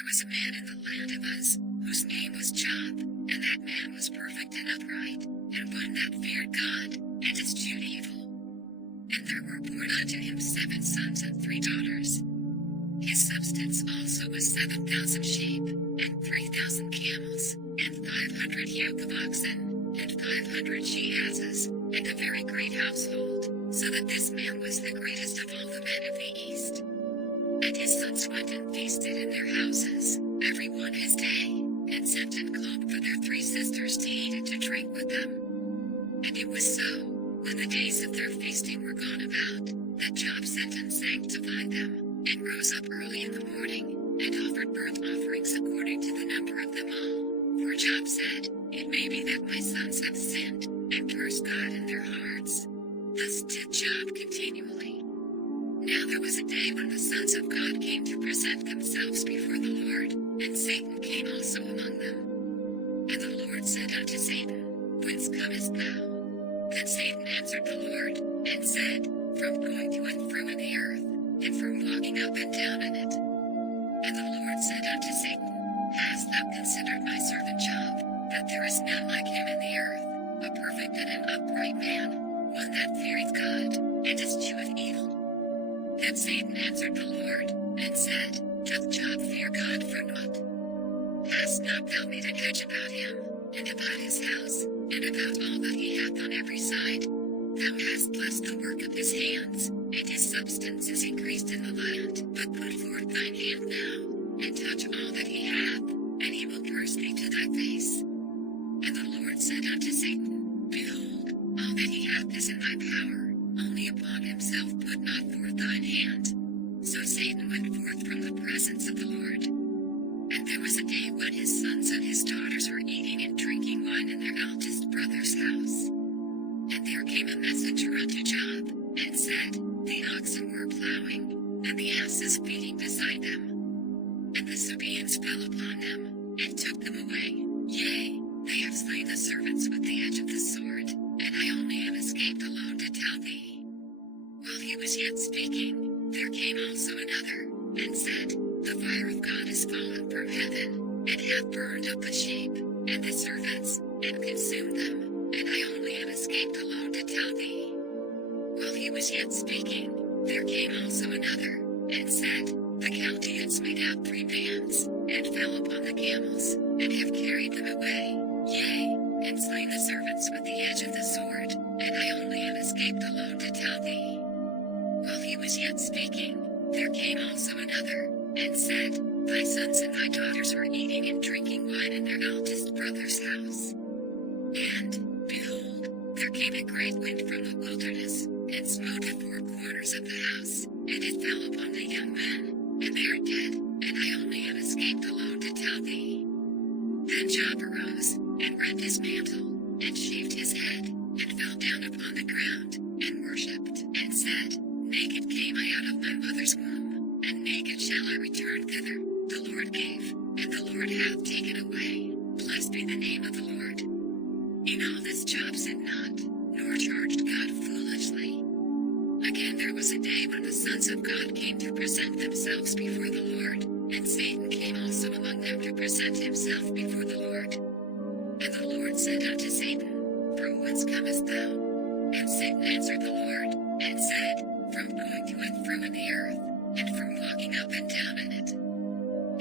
There was a man in the land of Uz, whose name was Job, and that man was perfect and upright, and one that feared God, and eschewed evil. And there were born unto him 7 sons and 3 daughters. His substance also was 7,000 sheep, and 3,000 camels, and 500 yoke of oxen, and 500 she-asses, and a very great household, so that this man was the greatest of all the men of the east. And his sons went and feasted in their houses, every one his day, and sent and called for their 3 sisters to eat and to drink with them. And it was so, when the days of their feasting were gone about, that Job sent and sanctified them, and rose up early in the morning, and offered burnt offerings according to the number of them all. For Job said, It may be that my sons have sinned, and cursed God in their hearts. Thus did Job continually. Now there was a day when the sons of God came to present themselves before the Lord, and Satan came also among them. And the Lord said unto Satan, Whence comest thou? Then Satan answered the Lord, and said, From going to and fro in the earth, and from walking up and down in it. And the Lord said unto Satan, Hast thou considered my servant Job, that there is none like him in the earth, a perfect and an upright man, one that feareth God, and escheweth evil? Then Satan answered the Lord, and said, Doth Job fear God for naught? Hast not thou made an hedge about him, and about his house, and about all that he hath on every side? Thou hast blessed the work of his hands, and his substance is increased in the land. But put forth thine hand now, and touch all that he hath, and he will curse thee to thy face. And the Lord said unto Satan, Behold, all that he hath is in thy power, only upon himself put not forth thine hand. So Satan went forth from the presence of the Lord. And there was a day when his sons and his daughters were eating and drinking wine in their eldest brother's house. And there came a messenger unto Job, and said, The oxen were plowing, and the asses feeding beside them. And the Sabaeans fell upon them, and took them away. Yea, they have slain the servants with the edge of the sword, and I only am escaped alone to tell thee. While he was yet speaking, there came also another, and said, The fire of God is fallen from heaven, and hath burned up the sheep, and the servants, and consumed them, and I only am escaped alone to tell thee. While he was yet speaking, there came also another, and said, The Chaldeans made out 3 bands, and fell upon the camels, and have carried them away, yea, and slain the servants with the edge of the sword, and I only am escaped alone to tell thee. While he was yet speaking, there came also another, and said, Thy sons and thy daughters were eating and drinking wine in their eldest brother's house. And, behold, there came a great wind from the wilderness, and smote the 4 corners of the house, and it fell upon the young men, and they are dead, and I only am escaped alone to tell thee. Then Job arose, and rent his mantle, and shaved his head, and fell down upon the ground, and worshipped, and said, Naked came I out of my mother's womb, and naked shall I return thither. The Lord gave, and the Lord hath taken away. Blessed be the name of the Lord. In all this Job sinned not, nor charged God foolishly. Again there was a day when the sons of God came to present themselves before the Lord, and Satan came also among them to present himself before the Lord. And the Lord said unto Satan, From whence comest thou? And Satan answered the Lord, and said, From going to and fro in the earth, and from walking up and down in it.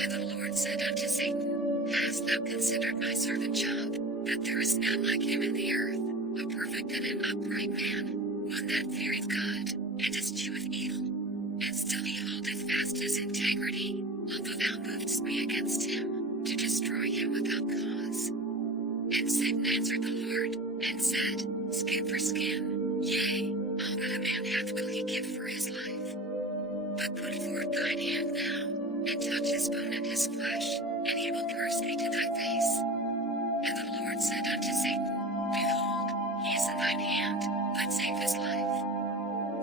And the Lord said unto Satan, Hast thou considered my servant Job, that there is none like him in the earth, a perfect and an upright man, one that feareth God, and escheweth evil? And still he holdeth fast his integrity, although thou movedst me against him, to destroy him without cause. And Satan answered the Lord, and said, Skin for skin, yea, all that a man hath will he give for his life. But put forth thine hand now, and touch his bone and his flesh, and he will curse thee to thy face. And the Lord said unto Satan, Behold, he is in thine hand, but save his life.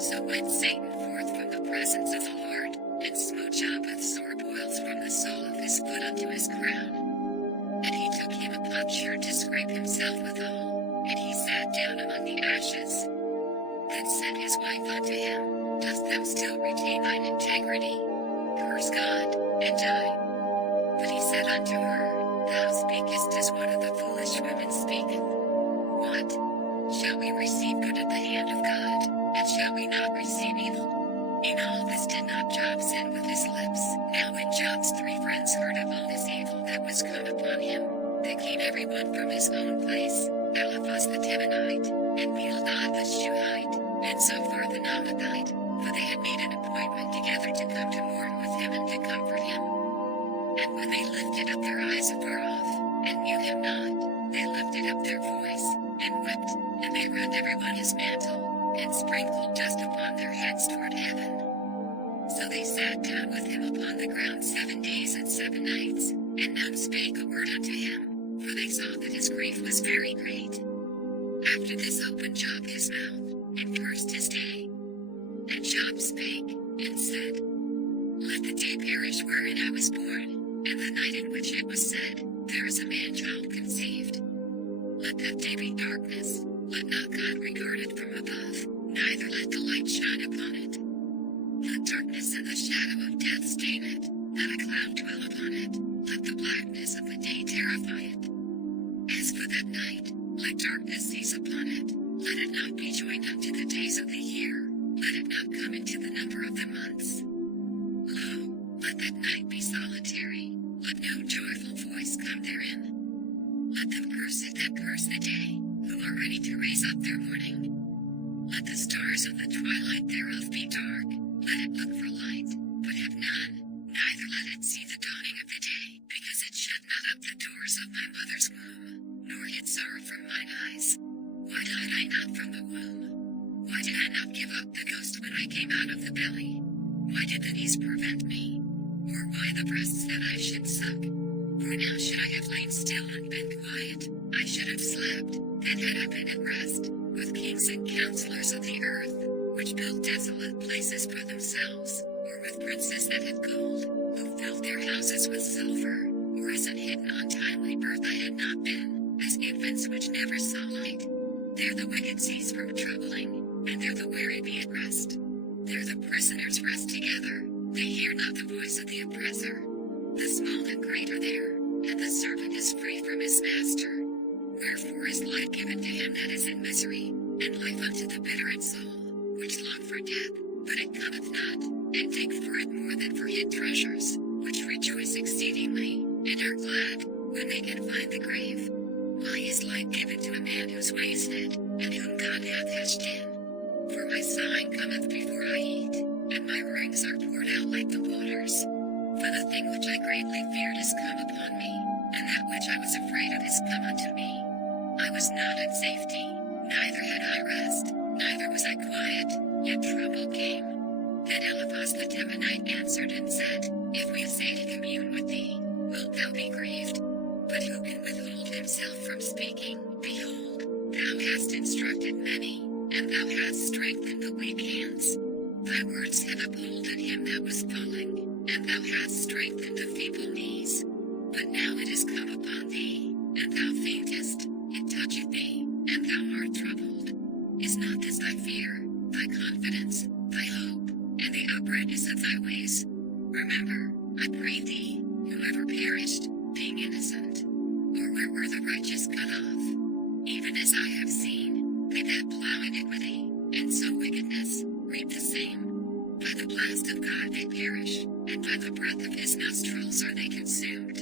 So went Satan forth from the presence of the Lord, and smote Job with sore boils from the sole of his foot unto his crown. And he took him a potsherd to scrape himself withal, and he sat down among the ashes. Then said his wife unto him, Dost thou still retain thine integrity? Curse God, and die. unto her, Thou speakest as one of the foolish women speaketh. What? Shall we receive good at the hand of God, and shall we not receive evil? In all this did not Job sin with his lips. Now when Job's 3 friends heard of all this evil that was come upon him, they came every one from his own place, Eliphaz the Temanite, and Bildad the Shuhite, and Zophar the Naamathite, for they had made an appointment together to come to mourn with him and to comfort him. And when they lifted up their eyes afar off, and knew him not, they lifted up their voice, and wept, and they rent every one his mantle, and sprinkled dust upon their heads toward heaven. So they sat down with him upon the ground 7 days and 7 nights, and none spake a word unto him, for they saw that his grief was very great. After this opened Job his mouth, and cursed his day. And Job spake, and said, Let the day perish wherein I was born, and the night in which it was said, There is a man-child conceived. Let that day be darkness, let not God regard it from above, neither let the light shine upon it. Let darkness and the shadow of death stain it, not a cloud dwell upon it, let the blackness of the day terrify it. As for that night, let darkness seize upon it, let it not be joined unto the days of the year, let it not come into the number of the months. Lo, let that night be solitary, let no joyful voice come therein. Let them curse it that curse the day, who are ready to raise up their mourning. Let the stars of the twilight thereof be dark, let it look for light, but have none, neither let it see the dawning of the day, because it shut not up the doors of my mother's womb, nor hid sorrow from mine eyes. Why died I not from the womb? Why did I not give up the ghost when I came out of the belly? Why did the knees prevent me? Or why the breasts that I should suck? For now should I have lain still and been quiet, I should have slept, then had I been at rest, with kings and counselors of the earth, which built desolate places for themselves, or with princes that had gold, who filled their houses with silver, or as an hidden untimely birth I had not been, as infants which never saw light. There the wicked cease from troubling, and there the weary be at rest. There the prisoners rest together, they hear not the voice of the oppressor. The small and great are there, and the servant is free from his master. Wherefore is life given to him that is in misery, and life unto the bitter in soul, which long for death, but it cometh not, and dig for it more than for hid treasures, which rejoice exceedingly, and are glad, when they can find the grave. Why is life given to a man whose way is hid, and whom God hath hedged in? For my sighing cometh before I eat, and my rings are poured out like the waters. For the thing which I greatly feared is come upon me, and that which I was afraid of is come unto me. I was not in safety, neither had I rest, neither was I quiet, yet trouble came. Then Eliphaz the Temanite answered and said, If we say to commune with thee, wilt thou be grieved? But who can withhold himself from speaking? Behold, thou hast instructed many, and thou hast strengthened the weak hands. Thy words have upholden him that was falling, and thou hast strengthened the feeble knees. But now it is come upon thee, and thou faintest, it toucheth thee, and thou art troubled. Is not this thy fear, thy confidence, thy hope, and the uprightness of thy ways? Remember, I pray thee, whoever perished, being innocent, or where were the righteous cut off? Even as I have seen, they that plow iniquity, and sow wickedness, reap the same. By the blast of God they perish, and by the breath of his nostrils are they consumed.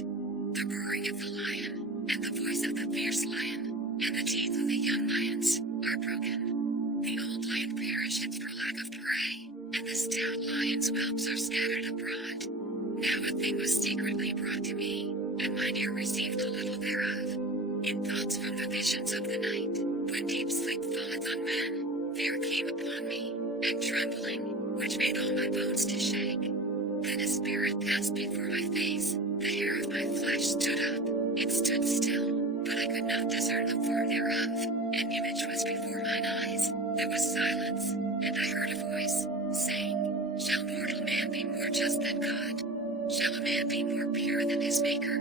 The roaring of the lion, and the voice of the fierce lion, and the teeth of the young lions, are broken. The old lion perisheth for lack of prey, and the stout lion's whelps are scattered abroad. Now a thing was secretly brought to me, and mine ear received a little thereof. In thoughts from the visions of the night, when deep sleep falleth on men, fear came upon me, and trembling, which made all my bones to shake. Then a spirit passed before my face, the hair of my flesh stood up, it stood still, but I could not discern the form thereof. An image was before mine eyes, there was silence, and I heard a voice, saying, Shall mortal man be more just than God? Shall a man be more pure than his Maker?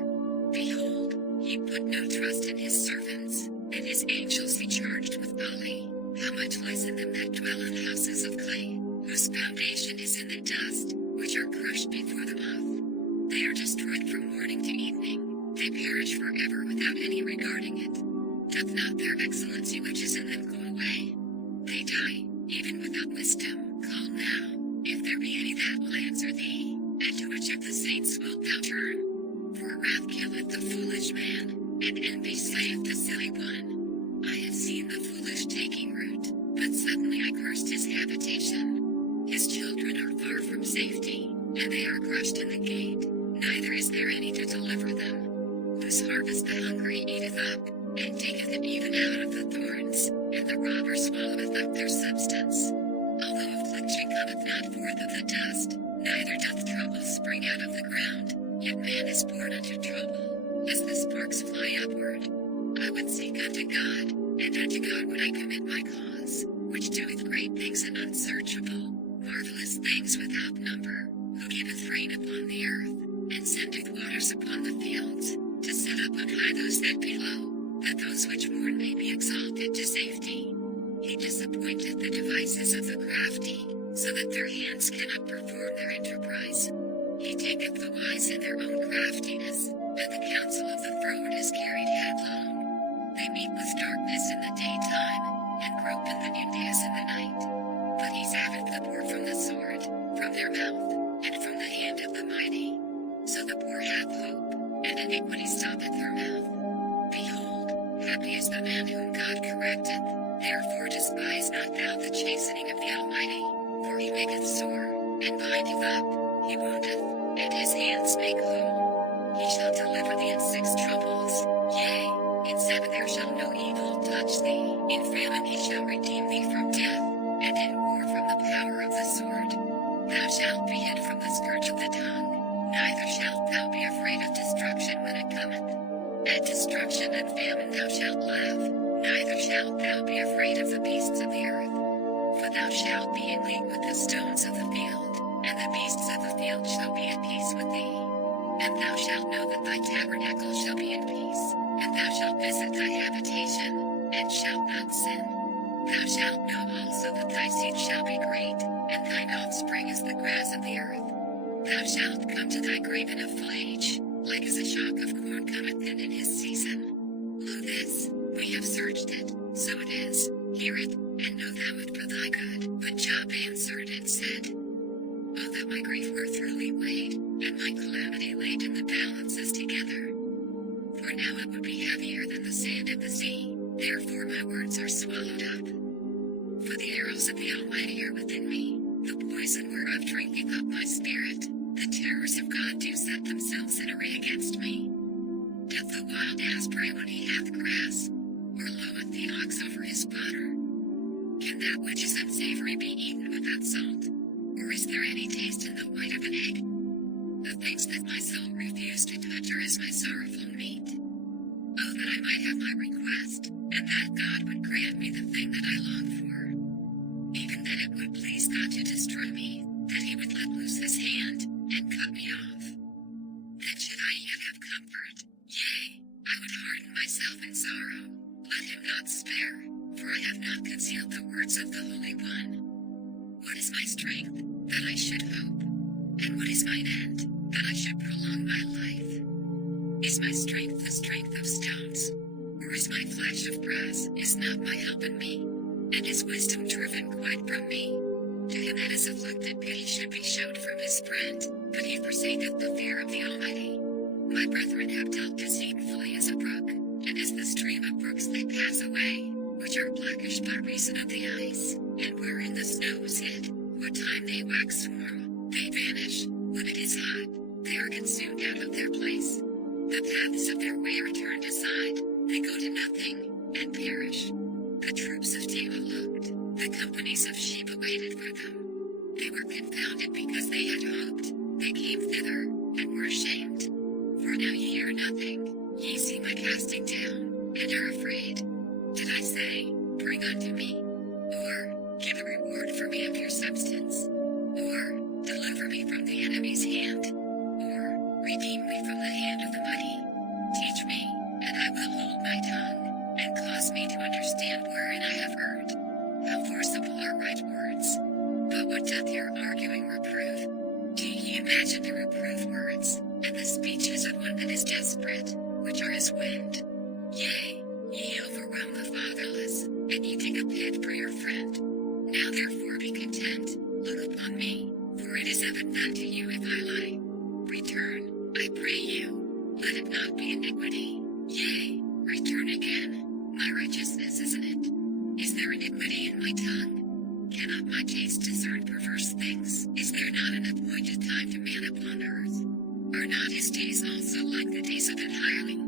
Behold, he put no trust in his servants, and his angels he charged with folly. How much less in them that dwell in houses of clay, whose foundation is in the dust, which are crushed before the moth. They are destroyed from morning to evening. they perish forever without any regarding it. Doth not their excellency which is in them go away? They die, even without wisdom. Call now, if there be any that will answer thee, and to which of the saints wilt thou turn? For wrath killeth the foolish man, and envy slayeth the silly one. I have seen the foolish taking root, but suddenly I cursed his habitation. His children are far from safety, and they are crushed in the gate, neither is there any to deliver them. Whose harvest the hungry eateth up, and taketh it even out of the thorns, and the robber swalloweth up their substance. Although affliction cometh not forth of the dust, neither doth trouble spring out of the ground, yet man is born unto trouble, as the sparks fly upward. I would seek unto God, and unto God would I commit my cause, which doeth great things and unsearchable, marvelous things without number, who giveth rain upon the earth, and sendeth waters upon the fields, to set up on high those that be low, that those which mourn may be exalted to safety. He disappointeth the devices of the crafty, so that their hands cannot perform their enterprise. He taketh the wise in their own craftiness, and the counsel of the froward is carried headlong. They meet with darkness in the daytime, and grope in the noondays in the night. But he saveth the poor from the sword, from their mouth, and from the hand of the mighty. So the poor have hope, and iniquity stoppeth their mouth. Behold, happy is the man whom God correcteth. Therefore despise not thou the chastening of the Almighty, for he maketh sore, and bindeth up, he woundeth, and his hands make whole. He shall deliver thee in 6 troubles, yea, in 7 there shall no evil touch thee. In famine he shall redeem thee from death, and in war from the power of the sword. Thou shalt be hid from the scourge of the tongue, neither shalt thou be afraid of destruction when it cometh. At destruction and famine thou shalt laugh, neither shalt thou be afraid of the beasts of the earth. For thou shalt be in league with the stones of the field, and the beasts of the field shall be at peace with thee. And thou shalt know that thy tabernacle shall be in peace, and thou shalt visit thy habitation, and shalt not sin. Thou shalt know also that thy seed shall be great, and thine offspring as the grass of the earth. Thou shalt come to thy grave in a flage, like as a shock of corn cometh in his season. Lo this, we have searched it, so it is, hear it, and know thou it for thy good. But Job answered and said, O that my grief were thoroughly weighed, and my calamity laid in the balances together. For now it would be heavier than the sand of the sea, therefore my words are swallowed up. For the arrows of the Almighty are within me, the poison whereof drinketh up my spirit. The terrors of God do set themselves in array against me. Doth the wild ass pray when he hath grass, or loweth the ox over his fodder? Can that which is unsavory be eaten without salt? Or is there any taste in the white of an egg? The things that my soul refused to touch are as my sorrowful meat. Oh, that I might have my request, and that God would grant me the thing that I long for. Even that it would please God to destroy me, that he would let loose his hand, and cut me off. Then should I yet have comfort, yea, I would harden myself in sorrow. Let him not spare, for I have not concealed the words of the Holy One. What is my strength, that I should hope? And what is mine end, that I should prolong my life? Is my strength the strength of stones? Or is my flesh of brass? Is not my help in me? And is wisdom driven quite from me? To him that is afflicted pity should be showed from his friend, but he forsaketh the fear of the Almighty. My brethren have dealt deceitfully as a brook, and as the stream of brooks they pass away, which are blackish by reason of the ice, and wherein the snow is hid. What time they wax warm, they vanish. When it is hot, they are consumed out of their place. The paths of their way are turned aside, they go to nothing, and perish. The troops of Tema looked, the companies of Sheba waited for them. They were confounded because they had hoped, they came thither, and were ashamed. For now ye hear nothing, ye see my casting down, and are afraid. Did I say, bring unto me? Or, give a reward for me of your substance? Or, deliver me from the enemy's hand? Or, redeem me from the hand of the mighty? Teach me, and I will hold my tongue, and cause me to understand wherein I have erred. How forcible are right words! But what doth your arguing reprove? Do ye imagine to reprove words, and the speeches of one that is desperate? which are as wind. Yea, ye overwhelm the fatherless, and ye dig a pit for your friend. Now therefore be content, look upon me, for it is evident unto you if I lie. Return, I pray you, let it not be iniquity. Yea, return again, my righteousness is in it. Is there iniquity in my tongue? Cannot my taste discern perverse things? Is there not an appointed time to man upon earth? Are not his days also like the days of an hireling?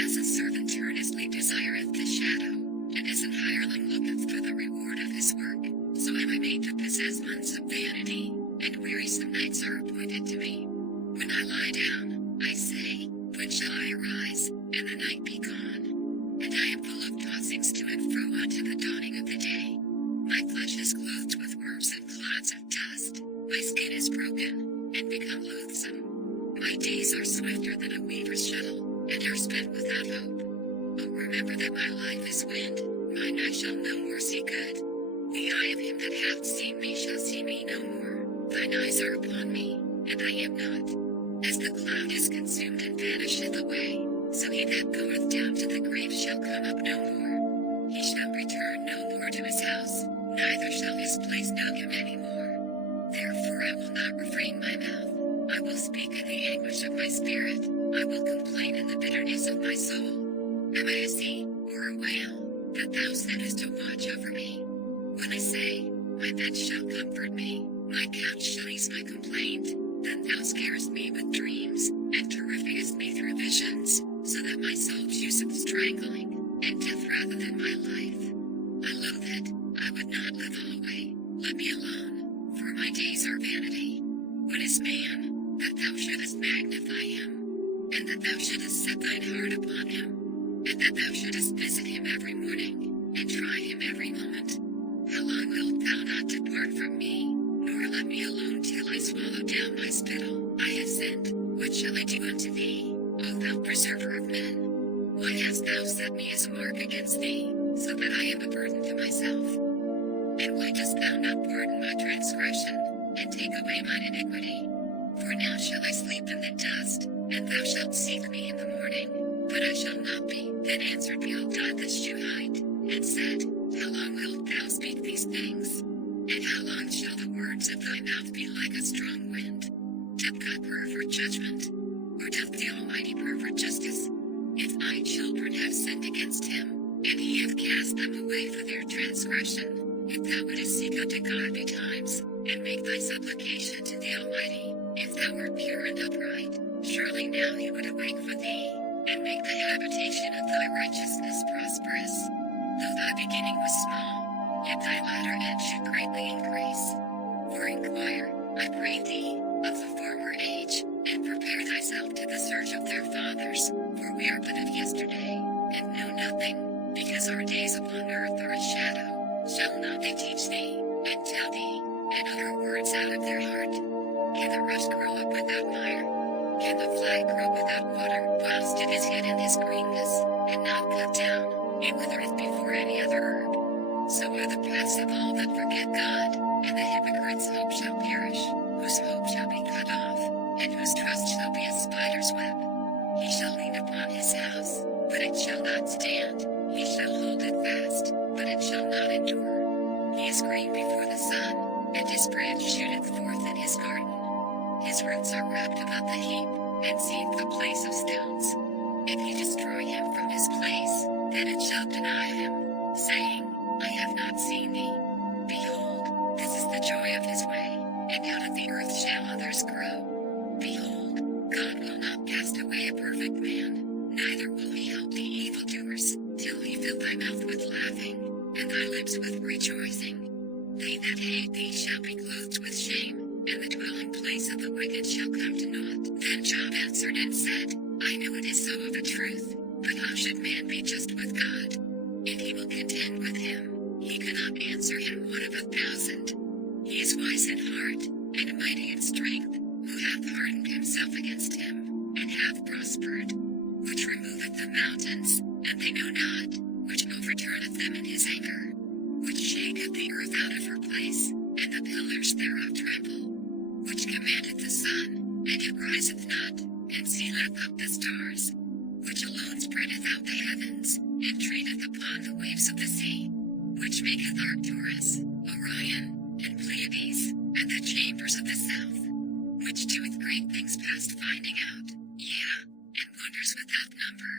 As a servant earnestly desireth the shadow, and as an hireling looketh for the reward of his work, so am I made to possess months of vanity, and wearisome nights are appointed to me. When I lie down, I say, when shall I arise, and the night be gone? And I am full of tossings to and fro unto the dawning of the day. My flesh is clothed with worms and clouds of dust. My skin is broken, and become loathsome. My days are swifter than a weaver's shuttle, and are spent without hope. Oh, remember that my life is wind, mine eye shall no more see good. The eye of him that hath seen me shall see me no more. Thine eyes are upon me, and I am not. As the cloud is consumed and vanisheth away, so he that goeth down to the grave shall come up no more. He shall return no more to his house, neither shall his place know him any more. Therefore I will not refrain my mouth. I will speak in the anguish of my spirit. I will complain in the bitterness of my soul. Am I a sea, or a whale, that thou settest to watch over me? When I say, my bed shall comfort me, my couch shall ease my complaint, then thou scarest me with dreams, and terrifiest me through visions, so that my soul chooseth strangling, and death rather than my life. I loathe it, I would not live alway. Let me alone, for my days are vanity. What is man, that thou shouldest magnify him, and that thou shouldest set thine heart upon him, and that thou shouldest visit him every morning, and try him every moment? How long wilt thou not depart from me, nor let me alone till I swallow down my spittle? I have sinned, what shall I do unto thee, O thou preserver of men? Why hast thou set me as a mark against thee, so that I am a burden to myself? And why dost thou not pardon my transgression, and take away mine iniquity? For now shall I sleep in the dust, and thou shalt seek me in the morning, but I shall not be. Then answered Bildad the Shuhite, and said, How long wilt thou speak these things? And how long shall the words of thy mouth be like a strong wind? Doth God pervert judgment? Or doth the Almighty pervert justice? If thy children have sinned against him, and he hath cast them away for their transgression, if thou wouldest seek unto God betimes, and make thy supplication to the Almighty, if thou wert pure and upright, surely now he would awake for thee, and make the habitation of thy righteousness prosperous. Though thy beginning was small, yet thy latter end should greatly increase. For inquire, I pray thee, of the former age, and prepare thyself to the search of their fathers, for we are but of yesterday, and know nothing, because our days upon earth are a shadow. Shall not they teach thee, and tell thee, and utter words out of their heart? Can the rush grow up without mire? Can the flag grow without water? Whilst it is hid in his greenness, and not cut down, it withereth before any other herb. So are the paths of all that forget God, and the hypocrite's hope shall perish, whose hope shall be cut off, and whose trust shall be a spider's web. He shall lean upon his house, but it shall not stand. He shall hold it fast, but it shall not endure. He is green before the sun, and his branch shooteth forth in his garden. His roots are wrapped about the heap, and seeth the place of stones. If ye destroy him from his place, then it shall deny him, saying, I have not seen thee. Behold, this is the joy of his way, and out of the earth shall others grow. Behold, God will not cast away a perfect man, neither will he help the evildoers, till he fill thy mouth with laughing, and thy lips with rejoicing. They that hate thee shall be clothed with shame, and the dwelling place of the wicked shall come to naught. Then Job answered and said, I know it is so of a truth, but how should man be just with God? If he will contend with him, he cannot answer him one of 1,000. He is wise in heart, and mighty in strength, who hath hardened himself against him, and hath prospered, which removeth the mountains, and they know not, which overturneth them in his anger, which shaketh the earth out of her place, and the pillars thereof tremble, which commandeth the sun, and it riseth not, and sealeth up the stars, which alone spreadeth out the heavens, and treadeth upon the waves of the sea, which maketh Arcturus, Orion, and Pleiades, and the chambers of the south, which doeth great things past finding out, and wonders without number.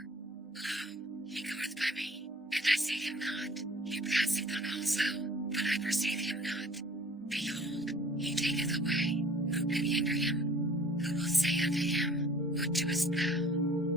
Lo, he goeth by me, and I see him not. He passeth on also, but I perceive him not. Behold, he taketh away, who can hinder him? Who will say unto him, What doest thou?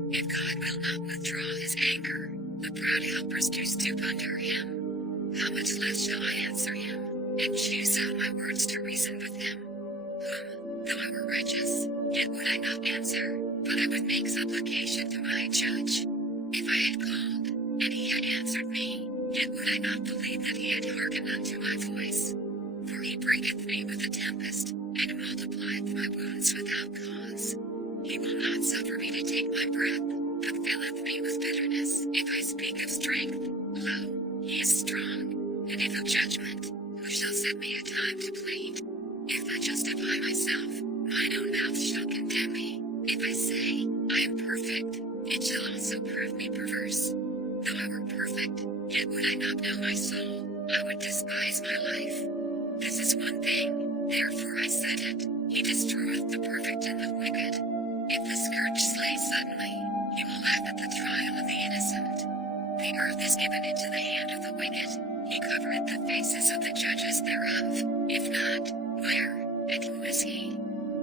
If God will not withdraw his anger, the proud helpers do stoop under him. How much less shall I answer him, and choose out my words to reason with him? Whom, though I were righteous, yet would I not answer, but I would make supplication to my judge. If I had called, and he had answered me, yet would I not believe that he had hearkened unto my voice. For he breaketh me with a tempest, and multiplieth my wounds without cause. He will not suffer me to take my breath, but filleth me with bitterness. If I speak of strength, lo, he is strong. And if of judgment, who shall set me a time to plead? If I justify myself, mine own mouth shall condemn me. If I say, I am perfect, it shall also prove me perverse. Though I were perfect, yet would I not know my soul, I would despise my life. This is one thing, therefore I said it, he destroyeth the perfect and the wicked. If the scourge slay suddenly, he will laugh at the trial of the innocent. The earth is given into the hand of the wicked, he covereth the faces of the judges thereof. If not, where, and who is he?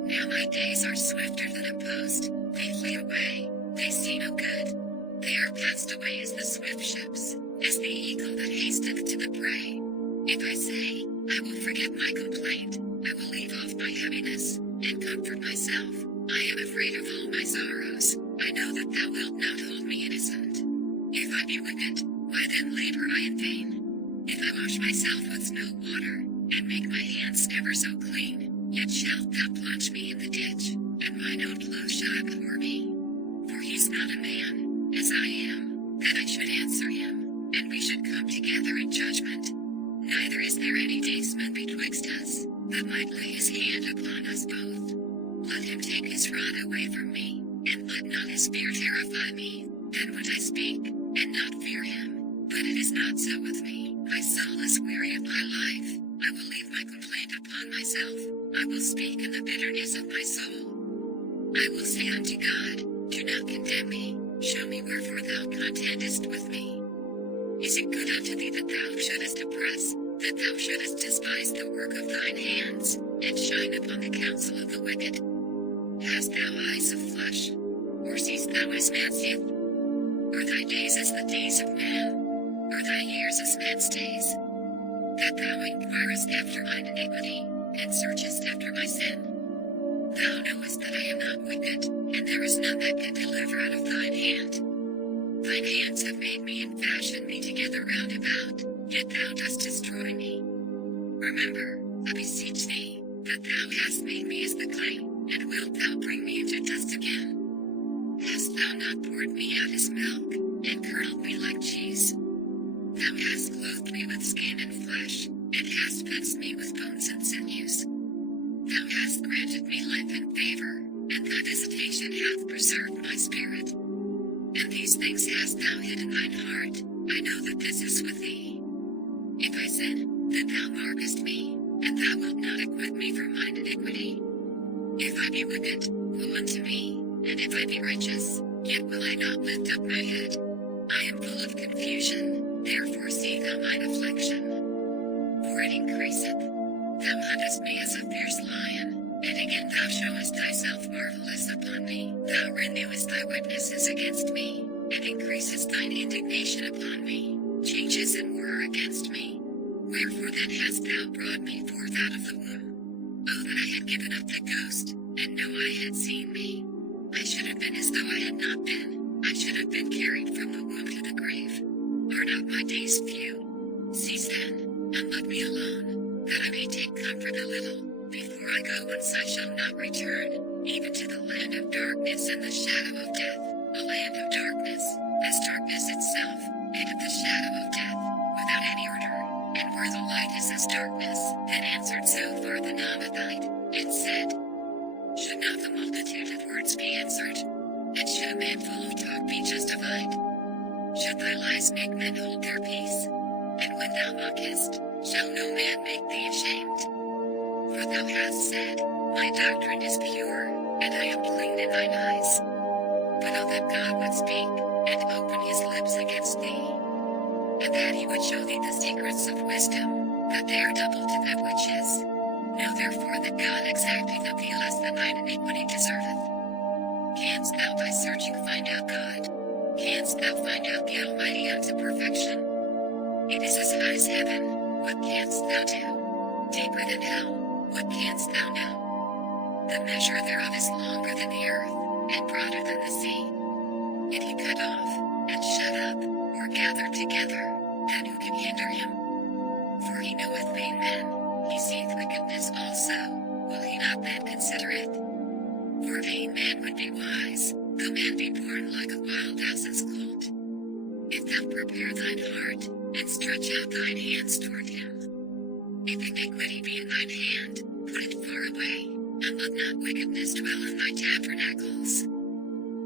Now my days are swifter than a post, they flee away, they see no good. They are passed away as the swift ships, as the eagle that hasteth to the prey. If I say, I will forget my complaint, I will leave off my heaviness, and comfort myself. I am afraid of all my sorrows, I know that thou wilt not hold me innocent. If I be wicked, why then labor I in vain? If I wash myself with no water, and make my hands ever so clean, yet shalt thou plunge me in the ditch, and mine own clothes shall abhor me. For he's not a man, as I am, that I should answer him, and we should come together in judgment. Neither is there any daysman betwixt us, that might lay his hand upon us both. Let him take his rod away from me, and let not his fear terrify me. Then would I speak, and not fear him. But it is not so with me. My soul is weary of my life. I will leave my complaint upon myself. I will speak in the bitterness of my soul. I will say unto God, do not condemn me. Show me wherefore thou contendest with me. Is it good unto thee that thou shouldest oppress, that thou shouldest despise the work of thine hands, and shine upon the counsel of the wicked? Hast thou eyes of flesh, or seest thou as man seeth? Are thy days as the days of man? Are thy years as man's days? That thou inquirest after mine iniquity, and searchest after my sin? Thou knowest that I am not wicked, and there is none that can deliver out of thine hand. Thine hands have made me and fashioned me together round about, yet thou dost destroy me. Remember, I beseech thee, that thou hast made me as the clay, and wilt thou bring me into dust again? Hast thou not poured me out as milk, and curdled me like cheese? Thou hast clothed me with skin and flesh, and hast fenced me with bones and sinews. Thou hast granted me life and favor, and thy visitation hath preserved my spirit. And these things hast thou hid in thine heart, I know that this is with thee. If I sin, then thou markest me, and thou wilt not acquit me from mine iniquity. If I be wicked, woe unto me, and if I be righteous, yet will I not lift up my head. I am full of confusion, therefore see thou mine affliction. For it increaseth. Thou huntest me as a fierce lion, and again thou showest thyself marvelous upon me. Thou renewest thy witnesses against me, and increasest thine indignation upon me. Changes in war against me. Wherefore then hast thou brought me forth out of the womb? Oh, that I had given up the ghost, and no eye had seen me. I should have been as though I had not been. I should have been carried from the womb to the grave. Are not my days few? Cease then, and let me alone, that I may take comfort a little, before I go whence I shall not return, even to the land of darkness and the shadow of death, a land of darkness, as darkness itself, and of the shadow of death, without any order, and where the light is as darkness. Then answered Zophar the Naamathite, and said, should not the multitude of words be answered? And should a man full of talk be be justified? Should thy lies make men hold their peace? And when thou mockest, shall no man make thee ashamed? For thou hast said, my doctrine is pure, and I am clean in thine eyes. But oh that God would speak, and open his lips against thee, and that he would show thee the secrets of wisdom, that they are double to that which is. Know therefore that God exacteth of thee less than thine iniquity deserveth. Canst thou by searching find out God? Canst thou find out the Almighty unto perfection? It is as high as heaven, what canst thou do? Deeper than hell, what canst thou know? The measure thereof is longer than the earth, and broader than the sea. If he cut off, and shut up, or gather together, then who can hinder him? For he knoweth vain men, he seeth wickedness also, will he not then consider it? For vain man would be wise, though man be born like a wild ass's colt. If thou prepare thine heart, and stretch out thine hands toward him. If iniquity be in thine hand, put it far away, and let not wickedness dwell in thy tabernacles.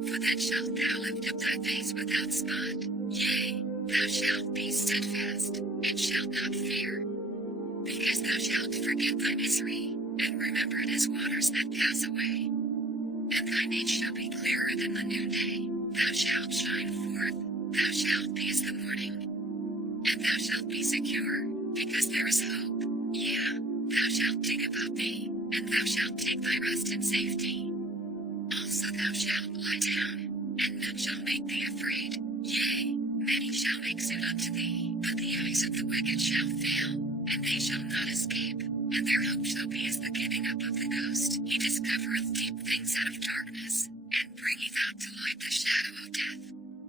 For then shalt thou lift up thy face without spot, yea, thou shalt be steadfast, and shalt not fear. Because thou shalt forget thy misery, and remember it as waters that pass away. And thine age shall be clearer than the noonday, thou shalt shine forth, thou shalt be as the morning. And thou shalt be secure, because there is hope, yea, thou shalt dig about thee, and thou shalt take thy rest in safety. Also thou shalt lie down, and none shall make thee afraid, yea, many shall make suit unto thee, but the eyes of the wicked shall fail, and they shall not escape, and their hope shall be as the giving up of the ghost. He discovereth deep things out of darkness, and bringeth out to light the shadow of death.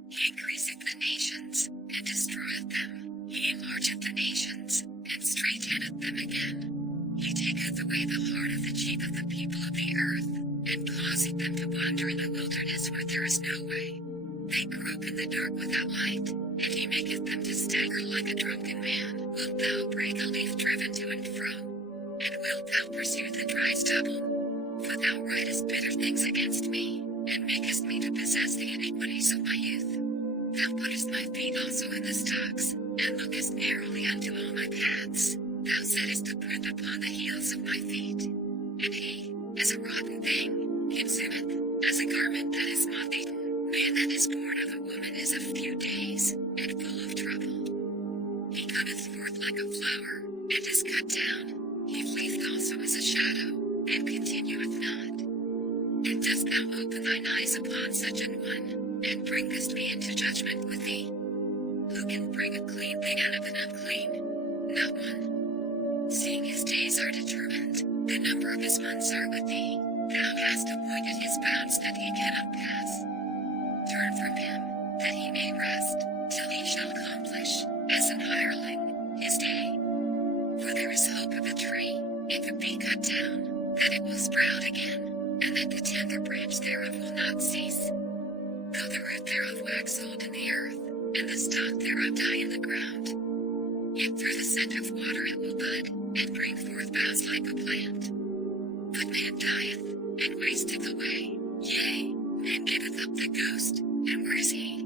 He increaseth the nations, and destroyeth them. He enlargeth the nations, and straiteneth them again. He taketh away the heart of the chief of the people of the earth, and causeth them to wander in the wilderness where there is no way. They grope in the dark without light, and he maketh them to stagger like a drunken man. Wilt thou break a leaf driven to and fro? And wilt thou pursue the dry stubble? For thou writest bitter things against me, and makest me to possess the iniquities of my youth. Thou puttest my feet also in the stocks, and lookest narrowly unto all my paths. Thou settest a print upon the heels of my feet. And he, as a rotten thing, consumeth, as a garment that is moth-eaten. Man that is born of a woman is of few days, and full of trouble. He cometh forth like a flower, and is cut down. He fleeth also as a shadow, and continueth not. And dost thou open thine eyes upon such an one, and bringest me into judgment with thee? Who can bring a clean thing out of an unclean? Not one. Seeing his days are determined, the number of his months are with thee. Thou hast appointed his bounds that he cannot pass. Turn from him, that he may rest, till he shall accomplish, as an hireling, his day. For there is hope of a tree, if it be cut down, that it will sprout again, and that the tender branch thereof will not cease. Though the root thereof wax old in the earth, and the stalk thereof die in the ground, yet through the scent of water it will bud, and bring forth boughs like a plant. But man dieth, and wasteth away, yea, man giveth up the ghost, and where is he?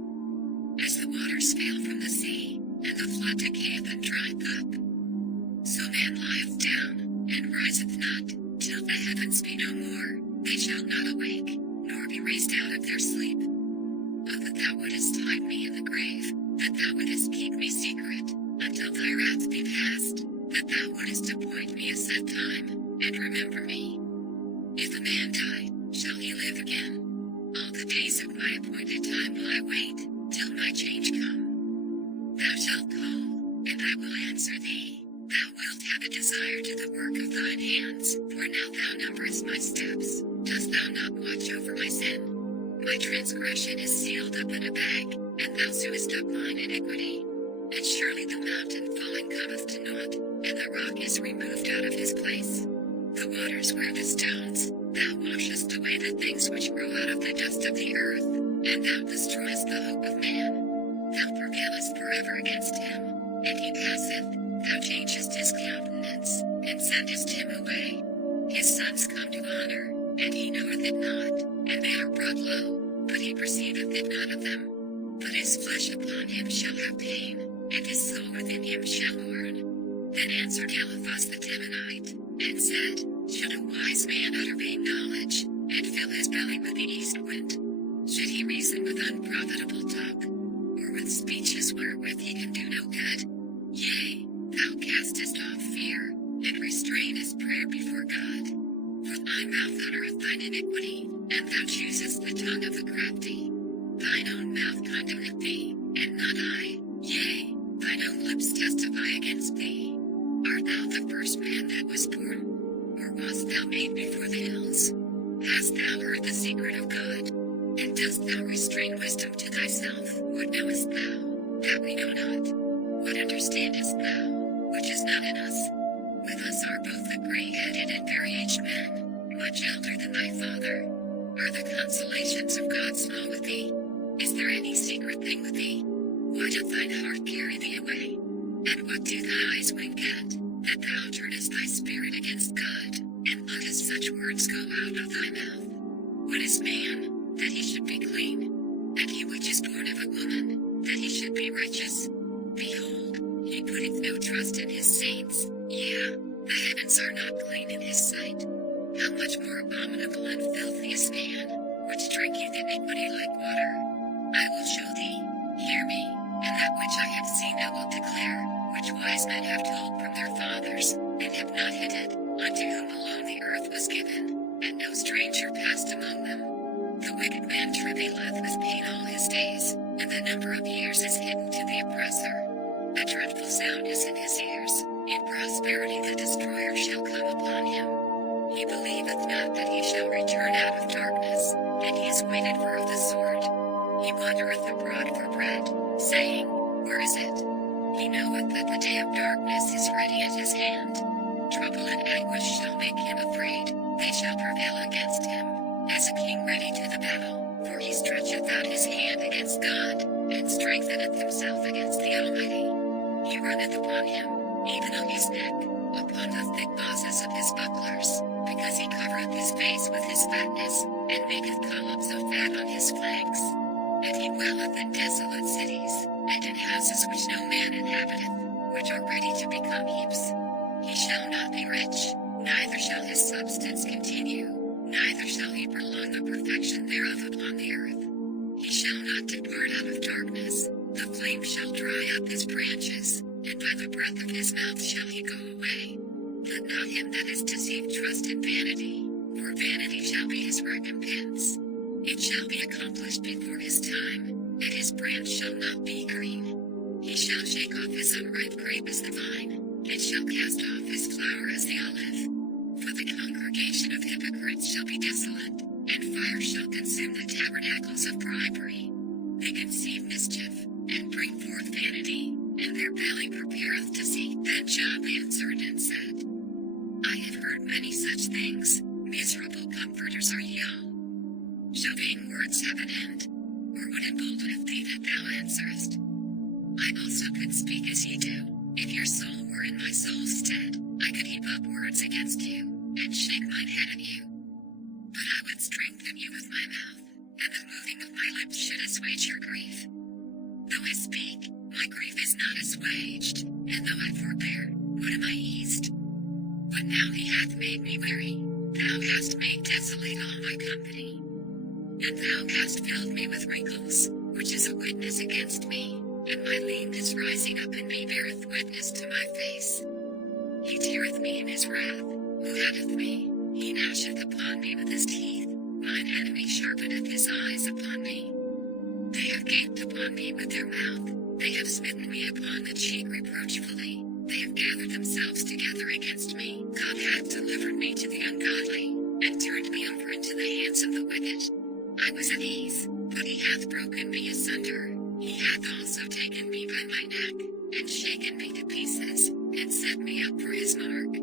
As the waters fail from the sea, and the flood decayeth and drieth up, so man lieth down, and riseth not, till the heavens be no more. They shall not awake, nor be raised out of their sleep. Oh, that thou wouldest hide me in the grave, that thou wouldest keep me secret, until thy wrath be past, that thou wouldest appoint me a set time, and remember me. If a man die, shall he live again? All the days of my appointed time will I wait, till my change come. Thou shalt call, and I will answer thee. Thou wilt have a desire to the work of thine hands, for now thou numberest my steps. Dost thou not watch over my sin? My transgression is sealed up in a bag, and thou sewest up mine iniquity. And surely the mountain falling cometh to naught, and the rock is removed out of his place. The waters wear the stones, thou washest away the things which grow out of the dust of the earth, and thou destroyest the hope of man. Thou prevailest forever against him, and he passeth. Thou changest his countenance, and sendest him away. His sons come to honor, and he knoweth it not, and they are brought low. but he perceiveth it not of them. But his flesh upon him shall have pain, and his soul within him shall mourn. Then answered Eliphaz the Temanite, and said, Should a wise man utter vain knowledge, and fill his belly with the east wind? Should he reason with unprofitable talk, or with speeches wherewith he can do no good? Yea, thou castest off fear, and restrainest prayer before God. For thy mouth uttereth thine iniquity, and thou choosest the tongue of the crafty. Thine own mouth condemneth thee, and not I. Yea, thine own lips testify against thee. Art thou the first man that was born? Or wast thou made before the hills? Hast thou heard the secret of God? And dost thou restrain wisdom to thyself? What knowest thou, that we know not? What understandest thou, which is not in us? With us are both the gray-headed and very aged men, much elder than thy father. Are the consolations of God small with thee? Is there any secret thing with thee? Why doth thine heart carry thee away? And what do thy eyes wink at, that thou turnest thy spirit against God, and lettest such words go out of thy mouth? What is man, that he should be clean? And he which is born of a woman, that he should be righteous? Behold, he putteth no trust in his saints. Yea, the heavens are not clean in his sight. How much more abominable and filthy is man, which drinketh iniquity like water? I will show thee, hear me, and that which I have seen I will declare, which wise men have told from their fathers, and have not hid it, unto whom alone the earth was given, and no stranger passed among them. The wicked man travaileth with pain all his days, and the number of years is hidden to the oppressor. A dreadful sound is in his ears, in prosperity the destroyer shall come upon him. He believeth not that he shall return out of darkness, and he is waited for of the sword. He wandereth abroad for bread, saying, Where is it? He knoweth that the day of darkness is ready at his hand. Trouble and anguish shall make him afraid, they shall prevail against him, as a king ready to the battle, for he stretcheth out his hand against God, and strengtheneth himself against the Almighty. He runneth upon him, even on his neck, upon the thick bosses of his bucklers, because he covereth his face with his fatness, and maketh columns of fat on his flanks. And he dwelleth in desolate cities, and in houses which no man inhabiteth, which are ready to become heaps. He shall not be rich, neither shall his substance continue, neither shall he prolong the perfection thereof upon the earth. He shall not depart out of darkness, the flame shall dry up his branches, and by the breath of his mouth shall he go away. Let not him that is deceived trust in vanity, for vanity shall be his recompense. It shall be accomplished before his time, and his branch shall not be green. He shall shake off his unripe grape as the vine, and shall cast off his flower as the olive. For the congregation of hypocrites shall be desolate, and fire shall consume the tabernacles of bribery. They conceive mischief, and bring forth vanity, and their belly prepareth deceit. Then Job answered and said, I have heard many such things, miserable comforters are ye all. Shall vain words have an end, or what emboldeneth thee that thou answerest? I also could speak as ye do, if your soul were in my soul's stead, I could heap up words against you, and shake mine head at you. But I would strengthen you with my mouth, and the moving of my lips should assuage your grief. Though I speak, my grief is not assuaged, and though I forbear, what am I eased? But now he hath made me weary, thou hast made desolate all my company. And thou hast filled me with wrinkles, which is a witness against me, and my leanness rising up in me beareth witness to my face. He teareth me in his wrath, who hateth me, he gnasheth upon me with his teeth, mine enemy sharpeneth his eyes upon me. They have gaped upon me with their mouth, they have smitten me upon the cheek reproachfully, they have gathered themselves together against me. God hath delivered me to the ungodly, and turned me over into the hands of the wicked. I was at ease, but he hath broken me asunder. He hath also taken me by my neck, and shaken me to pieces, and set me up for his mark.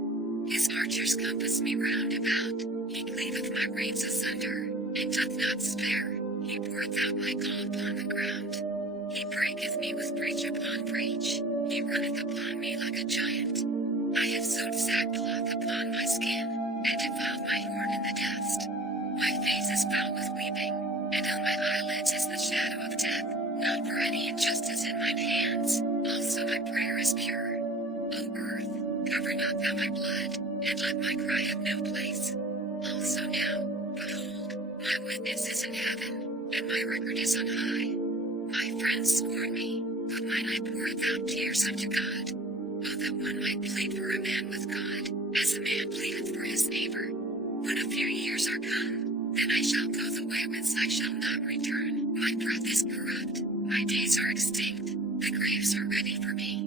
His archers compass me round about. He cleaveth my reins asunder, and doth not spare. He poureth out my gall upon the ground. He breaketh me with breach upon breach. He runneth upon me like a giant. I have sewed sackcloth upon my skin, and defiled my horn in the dust. My face is foul with weeping. and on my eyelids is the shadow of death, not for any injustice in mine hands. Also my prayer is pure. O earth, cover not thou my blood, and let my cry have no place. Also now, behold, my witness is in heaven, and my record is on high. My friends scorn me, but mine eye poureth out tears unto God. Oh, that one might plead for a man with God, as a man pleadeth for his neighbor. When a few years are come, then I shall go the way whence I shall not return. My breath is corrupt, my days are extinct, the graves are ready for me.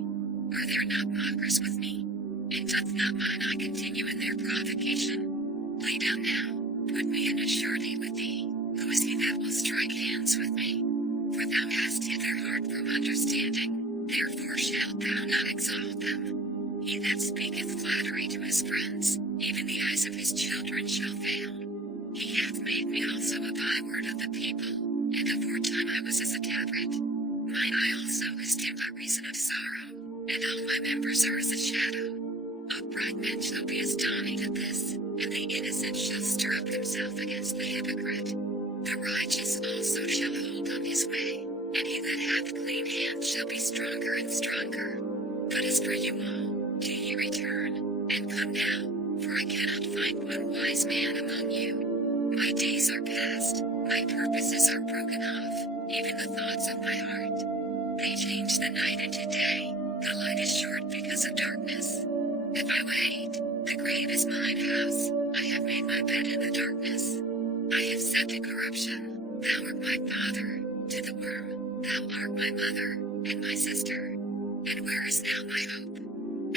Are there not mockers with me? And doth not mine eye continue in their provocation? Lay down now, put me in a surety with thee. Who is he that will strike hands with me? For thou hast hid their heart from understanding, therefore shalt thou not exalt them. He that speaketh flattery to his friends, even the eyes of his children shall fail. He hath made me also a byword of the people, and aforetime I was as a tabret. Mine eye also is dim by reason of sorrow, and all my members are as a shadow. Upright men shall be astonished at this, and the innocent shall stir up himself against the hypocrite. The righteous also shall hold on his way, and he that hath clean hands shall be stronger and stronger. But as for you all, do ye return, and come now, for I cannot find one wise man among you. My days are past, my purposes are broken off, even the thoughts of my heart. They change the night into day, the light is short because of darkness. If I wait, the grave is mine house, I have made my bed in the darkness. I have said to corruption, thou art my father, to the worm, thou art my mother, and my sister. And where is now my hope?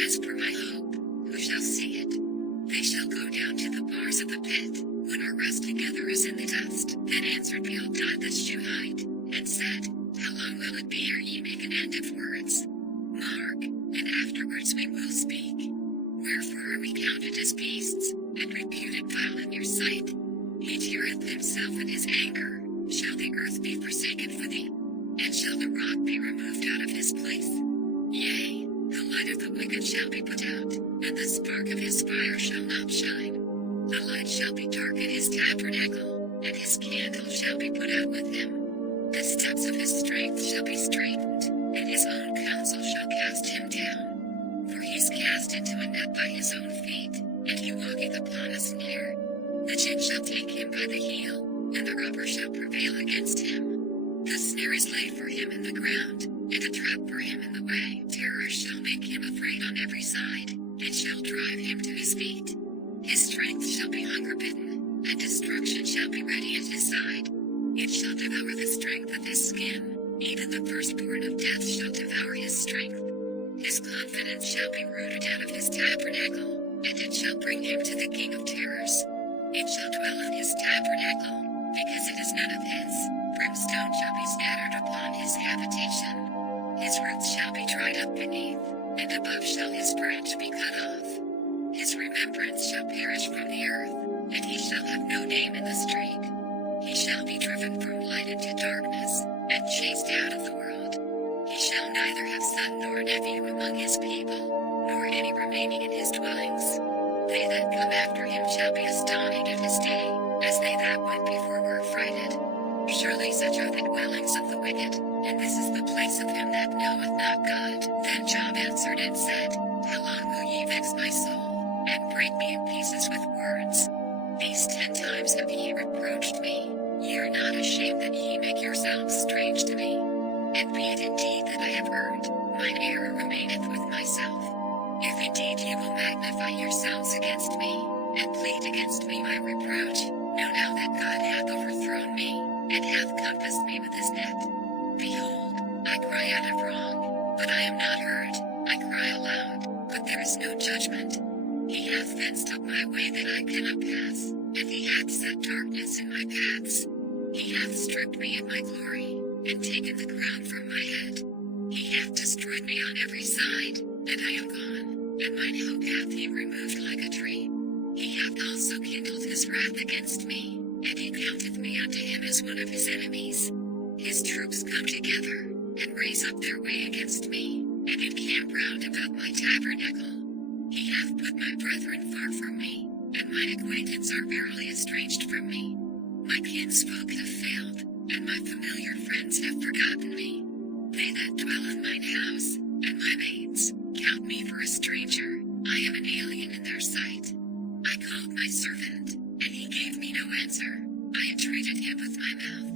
As for my hope, who shall see it? They shall go down to the bars of the pit, when our rest together is in the dust. Then answered Bildad the Shuhite, and said, How long will it be ere ye make an end of words? Mark, and afterwards we will speak. Wherefore are we counted as beasts, and reputed vile in your sight? He teareth himself in his anger. Shall the earth be forsaken for thee? And shall the rock be removed out of his place? Yea, the light of the wicked shall be put out, and the spark of his fire shall not shine. The light shall be dark in his tabernacle, and his candle shall be put out with him. The steps of his strength shall be straitened, and his own counsel shall cast him down. For he is cast into a net by his own feet, and he walketh upon a snare. The chin shall take him by the heel, and the robber shall prevail against him. The snare is laid for him in the ground, and a trap for him in the way. Terror shall make him afraid on every side, and shall drive him to his feet. His strength shall be hunger-bitten, and destruction shall be ready at his side. It shall devour the strength of his skin, even the firstborn of death shall devour his strength. His confidence shall be rooted out of his tabernacle, and it shall bring him to the king of terrors. It shall dwell in his tabernacle, because it is none of his. Brimstone shall be scattered upon his habitation. His roots shall be dried up beneath, and above shall his branch be cut off. His remembrance shall perish from the earth, and he shall have no name in the street. He shall be driven from light into darkness, and chased out of the world. He shall neither have son nor nephew among his people, nor any remaining in his dwellings. They that come after him shall be astonished at his day, as they that went before were affrighted. Surely such are the dwellings of the wicked, and this is the place of him that knoweth not God. Then Job answered and said, How long will ye vex my soul, and break me in pieces with words? These 10 times have ye reproached me. Ye are not ashamed that ye make yourselves strange to me. And be it indeed that I have erred, mine error remaineth with myself. If indeed ye will magnify yourselves against me, and plead against me my reproach, know now that God hath overthrown me, and hath compassed me with his net. Behold, I cry out of wrong, but I am not heard. I cry aloud, but there is no judgment. He hath fenced up my way that I cannot pass, and he hath set darkness in my paths. He hath stripped me of my glory, and taken the crown from my head. He hath destroyed me on every side, and I am gone, and mine hope hath he removed like a tree. He hath also kindled his wrath against me, and he counteth me unto him as one of his enemies. His troops come together, and raise up their way against me, and encamp round about my tabernacle. He hath put my brethren far from me, and mine acquaintance are verily estranged from me. My kinsfolk have failed, and my familiar friends have forgotten me. They that dwell in mine house, and my maids, count me for a stranger. I am an alien in their sight. I called my servant, and he gave me no answer. I entreated him with my mouth.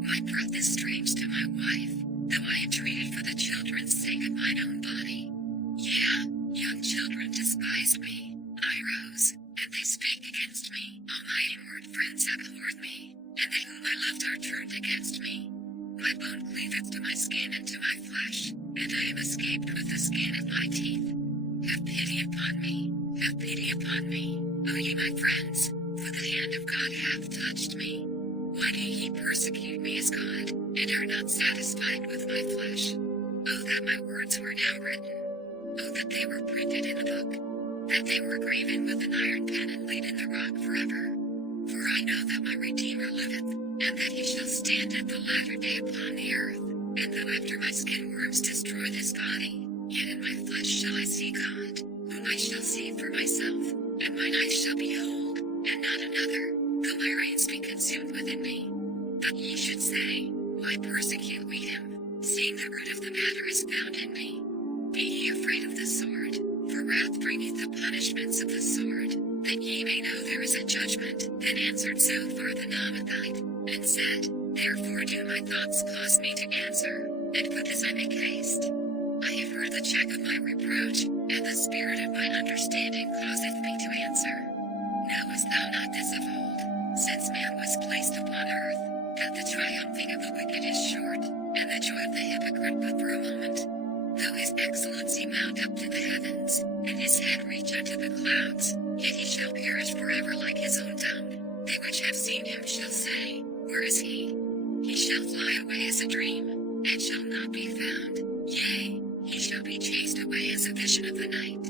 My breath is strange to my wife, though I entreated for the children's sake of mine own body. Yeah, young children despised me. I rose, and they spake against me. All my inward friends abhorred me, and they whom I loved are turned against me. My bone cleaveth to my skin and to my flesh, and I am escaped with the skin of my teeth. Have pity upon me, have pity upon me, O ye my friends, for the hand of God hath touched me. Why do ye persecute me as God, and are not satisfied with my flesh? Oh, that my words were now written. Oh, that they were printed in a book, that they were graven with an iron pen and laid in the rock forever. For I know that my Redeemer liveth, and that he shall stand at the latter day upon the earth. And though after my skin worms destroy this body, yet in my flesh shall I see God, whom I shall see for myself, and mine eyes shall behold, and not another, though my reins be consumed within me. But ye should say, why persecute we him, seeing the root of the matter is found in me? Be ye afraid of the sword, for wrath bringeth the punishments of the sword, that ye may know there is a judgment. Then answered Zophar the Naamathite, and said, Therefore do my thoughts cause me to answer, and for this I make haste. I have heard the check of my reproach, and the spirit of my understanding causeth me to answer. Knowest thou not this of old, since man was placed upon earth, that the triumphing of the wicked is short, and the joy of the hypocrite but for a moment? Though his excellency mount up to the heavens, and his head reach unto the clouds, yet he shall perish forever like his own dung. They which have seen him shall say, Where is he? He shall fly away as a dream, and shall not be found. Yea, he shall be chased away as a vision of the night.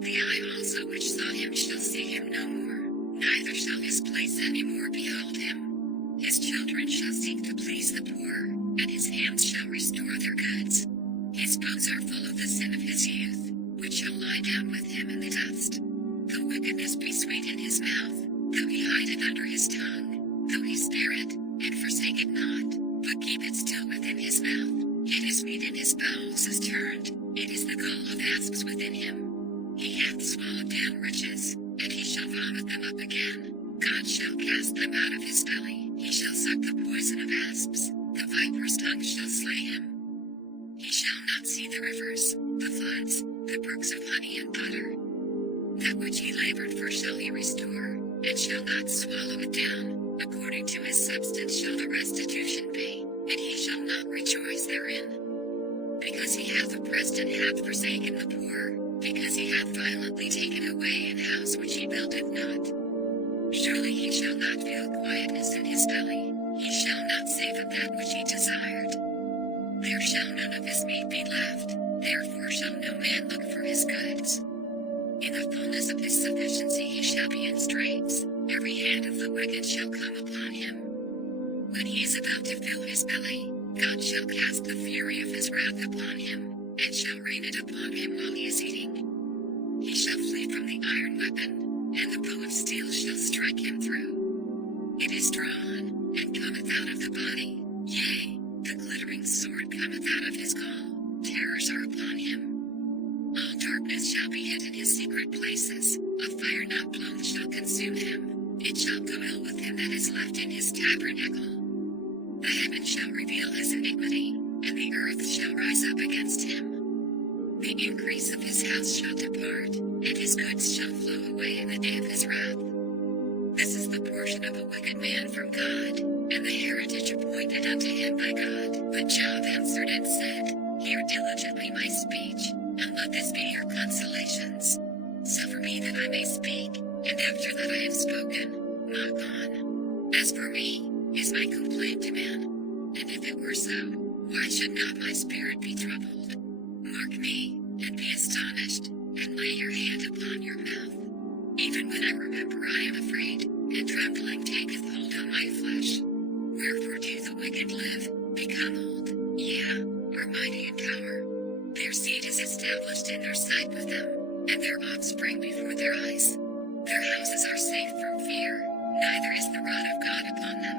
The eye also which saw him shall see him no more, neither shall his place any more behold him. His children shall seek to please the poor, and his hands shall restore their goods. His bones are full of the sin of his youth, which shall lie down with him in the dust. Though wickedness be sweet in his mouth, though he hide it under his tongue, though he spare it, and forsake it not, but keep it still within his mouth, yet his meat in his bowels is turned, it is the gall of asps within him. He hath swallowed down riches, and he shall vomit them up again. God shall cast them out of his belly, he shall suck the poison of asps, the viper's tongue shall slay him. He shall not see the rivers, the floods, the brooks of honey and butter. That which he labored for shall he restore, and shall not swallow it down. According to his substance shall the restitution be, and he shall not rejoice therein. Because he hath oppressed and hath forsaken the poor, because he hath violently taken away an house which he buildeth not. Surely he shall not feel quietness in his belly, he shall not save of that which he desired. There shall none of his meat be left, therefore shall no man look for his goods. In the fullness of his sufficiency he shall be in straits, every hand of the wicked shall come upon him. When he is about to fill his belly, God shall cast the fury of his wrath upon him, and shall rain it upon him while he is eating. He shall flee from the iron weapon, and the bow of steel shall strike him through. It is drawn, and cometh out of the body, yea, the glittering sword cometh out of his gall, terrors are upon him. All darkness shall be hid in his secret places, a fire not blown shall consume him, it shall go ill with him that is left in his tabernacle. The heaven shall reveal his iniquity, and the earth shall rise up against him. The increase of his house shall depart, and his goods shall flow away in the day of his wrath. This is the portion of a wicked man from God, and the heritage appointed unto him by God. But Job answered and said, Hear diligently my speech, and let this be your consolations. Suffer me that I may speak, and after that I have spoken, mock on. As for me, is my complaint to man? And if it were so, why should not my spirit be troubled? Mark me, and be astonished, and lay your hand upon your mouth. Even when I remember I am afraid, and trembling taketh hold on my flesh. Wherefore do the wicked live, become old, yeah, are mighty in power. Their seed is established in their sight with them, and their offspring before their eyes. Their houses are safe from fear, neither is the rod of God upon them.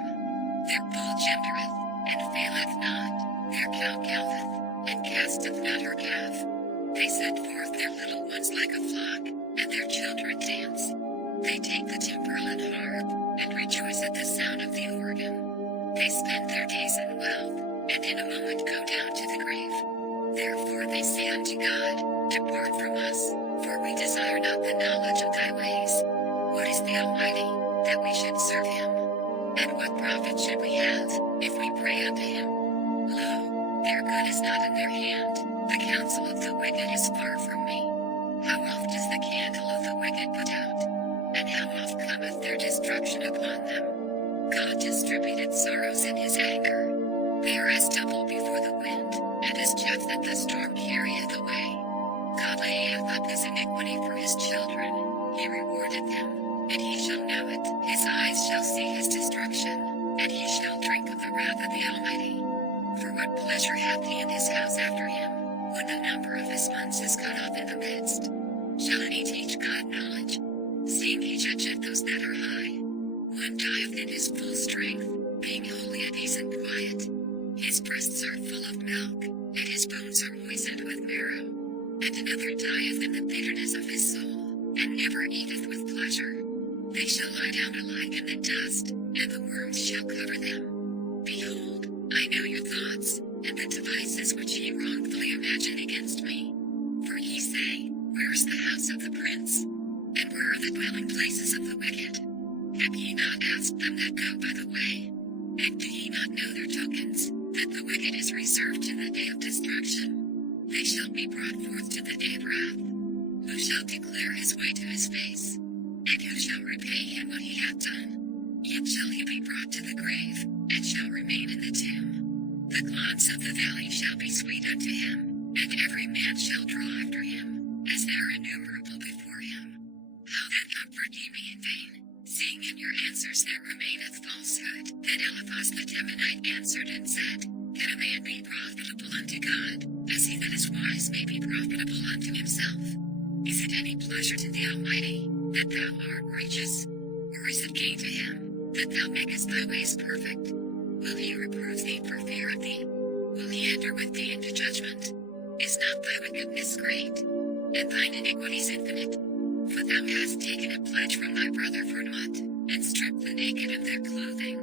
Their bull gendereth, and faileth not, their cow calveth, and casteth not her calf. They send forth their little ones like a flock, and their children dance. They take the timbrel and harp, and rejoice at the sound of the organ. They spend their days in wealth, and in a moment go down to the grave. Therefore they say unto God, Depart from us, for we desire not the knowledge of thy ways. What is the Almighty, that we should serve him? And what profit should we have, if we pray unto him? Lo, their good is not in their hand, the counsel of the wicked is far from me. How oft is the candle of the wicked put out? And how oft cometh their destruction upon them? God distributed sorrows in his anger. They are as stubble before the wind, and as chaff that the storm carrieth away. God layeth up his iniquity for his children, he rewardeth them. And he shall know it, his eyes shall see his destruction, and he shall drink of the wrath of the Almighty. For what pleasure hath he in his house after him, when the number of his months is cut off in the midst? Shall any teach God knowledge, seeing he judgeth those that are high? One dieth in his full strength, being wholly at ease and quiet. His breasts are full of milk, and his bones are moistened with marrow. And another dieth in the bitterness of his soul, and never eateth with pleasure. They shall lie down alike in the dust, and the worms shall cover them. Behold, I know your thoughts, and the devices which ye wrongfully imagine against me. For ye say, Where is the house of the prince? And where are the dwelling places of the wicked? Have ye not asked them that go by the way? And do ye not know their tokens, that the wicked is reserved to the day of destruction? They shall be brought forth to the day of wrath. Who shall declare his way to his face? And who shall repay him what he hath done? Yet shall he be brought to the grave, and shall remain in the tomb. The clods of the valley shall be sweet unto him, and every man shall draw after him, as they are innumerable before him. How then comfort ye me in vain, seeing in your answers there remaineth falsehood? Then Eliphaz the Temanite answered and said, Can a man be profitable unto God, as he that is wise may be profitable unto himself? Is it any pleasure to the Almighty, that thou art righteous? Or is it gain to him, that thou makest thy ways perfect? Will he reprove thee for fear of thee? Will he enter with thee into judgment? Is not thy wickedness great, and thine iniquities infinite? For thou hast taken a pledge from thy brother for naught, and stripped the naked of their clothing.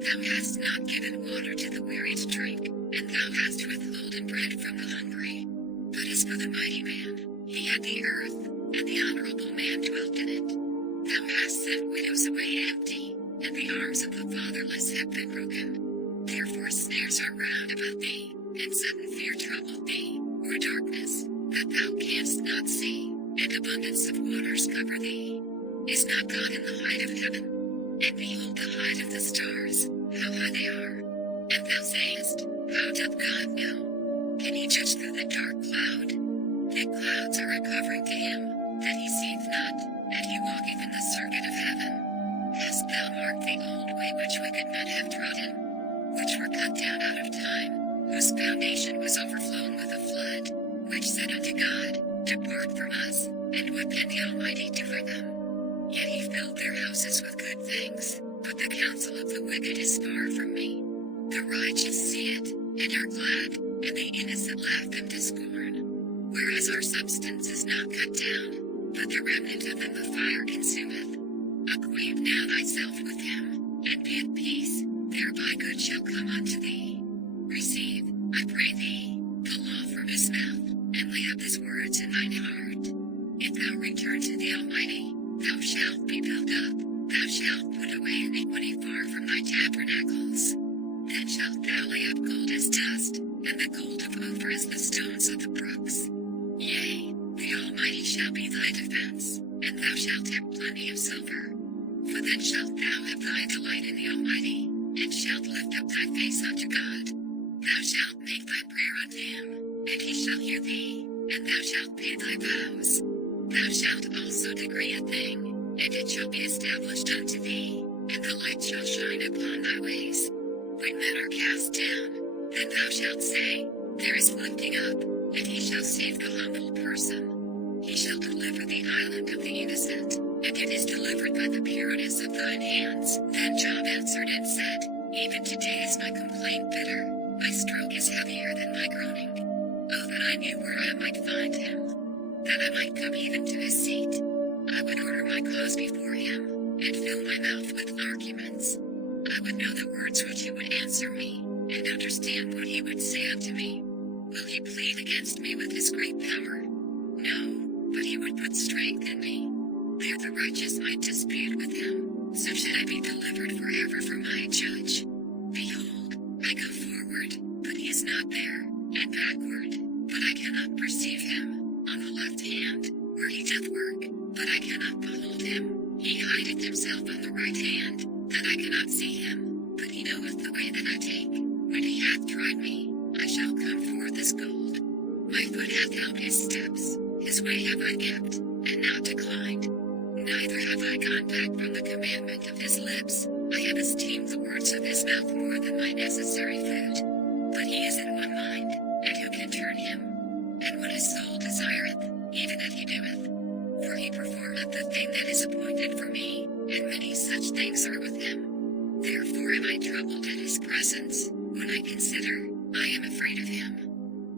Thou hast not given water to the weary to drink, and thou hast withholden bread from the hungry. But as for the mighty man, he had the earth, and the honorable man dwelt in it. Thou hast sent widows away empty, and the arms of the fatherless have been broken. Therefore snares are round about thee, and sudden fear troubled thee, or darkness, that thou canst not see, and abundance of waters cover thee. Is not God in the height of heaven? And behold the height of the stars, how high they are. And thou sayest, How doth God know? Can he judge through the dark cloud? Thick clouds are a covering to him, that he seeth not, and he walketh in the circuit of heaven. Hast thou marked the old way which wicked men have trodden, which were cut down out of time, whose foundation was overflown with a flood, which said unto God, Depart from us, and what can the Almighty do for them? Yet he filled their houses with good things, but the counsel of the wicked is far from me. The righteous see it, and are glad, and the innocent laugh them to scorn. Whereas our substance is not cut down, but the remnant of them the fire consumeth. Acquaint now thyself with him, and be at peace, thereby good shall come unto thee. Receive, I pray thee, the law from his mouth, and lay up his words in thine heart. If thou return to the Almighty, thou shalt be built up, thou shalt put away iniquity far from thy tabernacles. Then shalt thou lay up gold as dust, and the gold of Ophir as the stones of the brooks. Yea, the Almighty shall be thy defense, and thou shalt have plenty of silver. For then shalt thou have thy delight in the Almighty, and shalt lift up thy face unto God. Thou shalt make thy prayer unto him, and he shall hear thee, and thou shalt pay thy vows. Thou shalt also decree a thing, and it shall be established unto thee, and the light shall shine upon thy ways. When men are cast down, then thou shalt say, There is lifting up, and he shall save the humble person. He shall deliver the island of the innocent, and it is delivered by the pureness of thine hands. Then Job answered and said, Even today is my complaint bitter, my stroke is heavier than my groaning. Oh, that I knew where I might find him, that I might come even to his seat. I would order my cause before him, and fill my mouth with arguments. I would know the words which he would answer me, and understand what he would say unto me. Will he plead against me with his great power? No, but he would put strength in me. There the righteous might dispute with him, so should I be delivered forever from my judge. Behold, I go forward, but he is not there, and backward, but I cannot perceive him. On the left hand, where he doth work, but I cannot behold him. He hideth himself on the right hand, that I cannot see him, but he knoweth the way that I take. When he hath tried me, I shall come forth as gold. My foot hath held his steps, his way have I kept, and not declined. Neither have I gone back from the commandment of his lips. I have esteemed the words of his mouth more than my necessary food. But he is in one mind, and who can turn him? And what his soul desireth, even that he doeth. For he performeth the thing that is appointed for me, and many such things are with him. Therefore am I troubled at his presence. When I consider, I am afraid of him.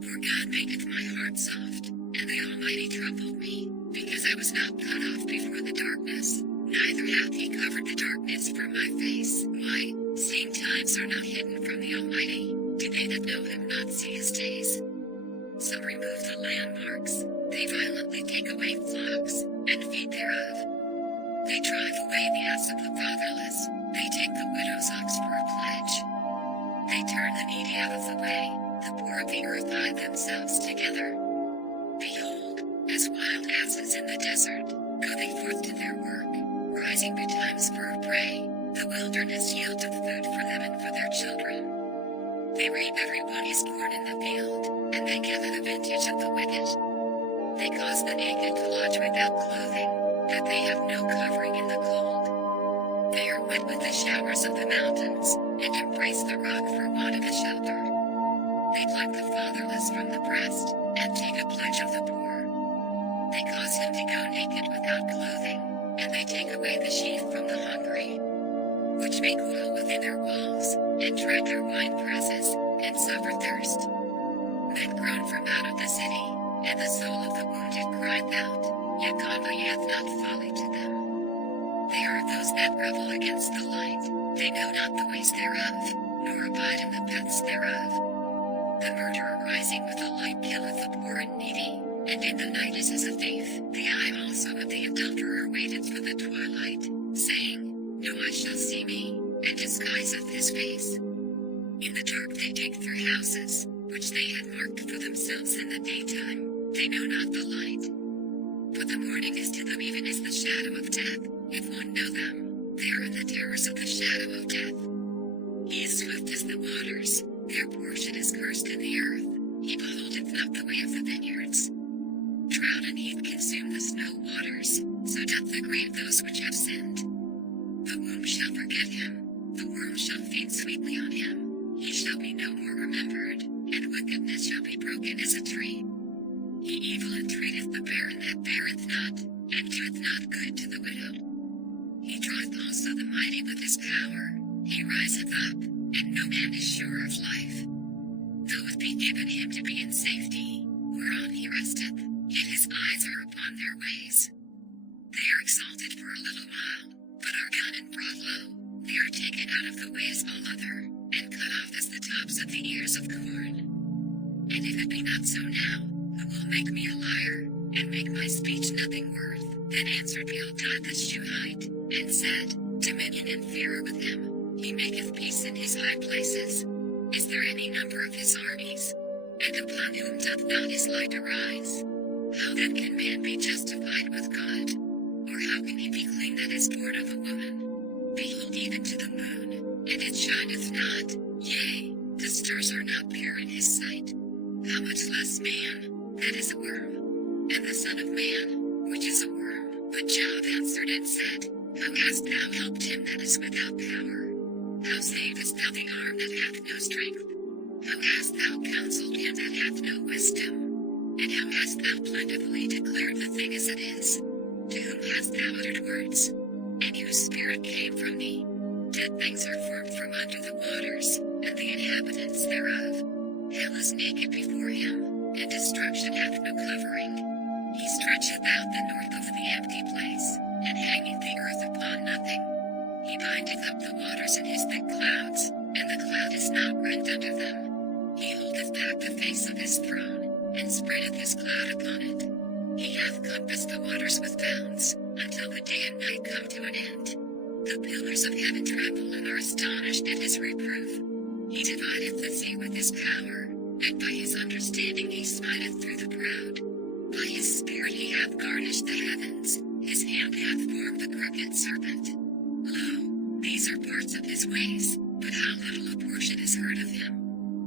For God maketh my heart soft, and the Almighty troubled me, because I was not cut off before the darkness, neither hath he covered the darkness from my face. Why, seeing times are not hidden from the Almighty, do they that know him not see his days? Some remove the landmarks, they violently take away flocks, and feed thereof. They drive away the ass of the fatherless, they take the widow's ox for a pledge. They turn the needy out of the way, the poor of the earth hide themselves together. Behold, as wild asses in the desert, go they forth to their work, rising betimes for a prey. The wilderness yieldeth food for them and for their children. They reap every one his corn in the field, and they gather the vintage of the wicked. They cause the naked to lodge without clothing, that they have no covering in the cold. They are wet with the showers of the mountains, and embrace the rock for want of a shelter. They pluck the fatherless from the breast, and take a pledge of the poor. They cause him to go naked without clothing, and they take away the sheaf from the hungry, which make oil within their walls, and drag their wine presses, and suffer thirst. Men groan from out of the city, and the soul of the wounded crieth out, yet convoy hath not folly to them. They are those that rebel against the light, they know not the ways thereof, nor abide in the paths thereof. The murderer rising with a light killeth the poor and needy, and in the night is as a thief. The eye also of the adulterer waiteth for the twilight, saying, No eye shall see me, and disguiseth his face. In the dark they dig through houses, which they had marked for themselves in the daytime, they know not the light. For the morning is to them even as the shadow of death. If one know them, they are in the terrors of the shadow of death. He is swift as the waters, their portion is cursed in the earth. He beholdeth not the way of the vineyards. Drought and heat consume the snow waters, so doth the grave those which have sinned. The womb shall forget him, the worm shall feed sweetly on him. He shall be no more remembered, and wickedness shall be broken as a tree. He evil entreateth the barren that beareth not, and doeth not good to the widow. He draweth also the mighty with his power. He riseth up, and no man is sure of life. Though it be given him to be in safety, whereon he resteth, yet his eyes are upon their ways. They are exalted for a little while, but are gone and brought low. They are taken out of the way as all other, and cut off as the tops of the ears of corn. And if it be not so now, who will make me a liar, and make my speech nothing worth? Then answered Bildad the Shuhite, and said, Dominion and fear are with him. He maketh peace in his high places. Is there any number of his armies? And upon whom doth not his light arise? How then can man be justified with God? Or how can he be clean that is born of a woman? Behold, even to the moon, and it shineth not, yea, the stars are not pure in his sight. How much less man, that is a worm, and the Son of Man, which is a worm? But Job answered and said, How hast thou helped him that is without power? How savest thou the arm that hath no strength? How hast thou counseled him that hath no wisdom? And how hast thou plentifully declared the thing as it is? To whom hast thou uttered words? And whose spirit came from thee? Dead things are formed from under the waters, and the inhabitants thereof. Hell is naked before him, and destruction hath no covering. He stretcheth out the north over the empty place, and hangeth the earth upon nothing. He bindeth up the waters in his thick clouds, and the cloud is not rent under them. He holdeth back the face of his throne, and spreadeth his cloud upon it. He hath compassed the waters with bounds, until the day and night come to an end. The pillars of heaven tremble and are astonished at his reproof. He divideth the sea with his power, and by his understanding he smiteth through the proud. By his spirit he hath garnished the heavens, his hand hath formed the crooked serpent. Lo, these are parts of his ways, but how little a portion is heard of him.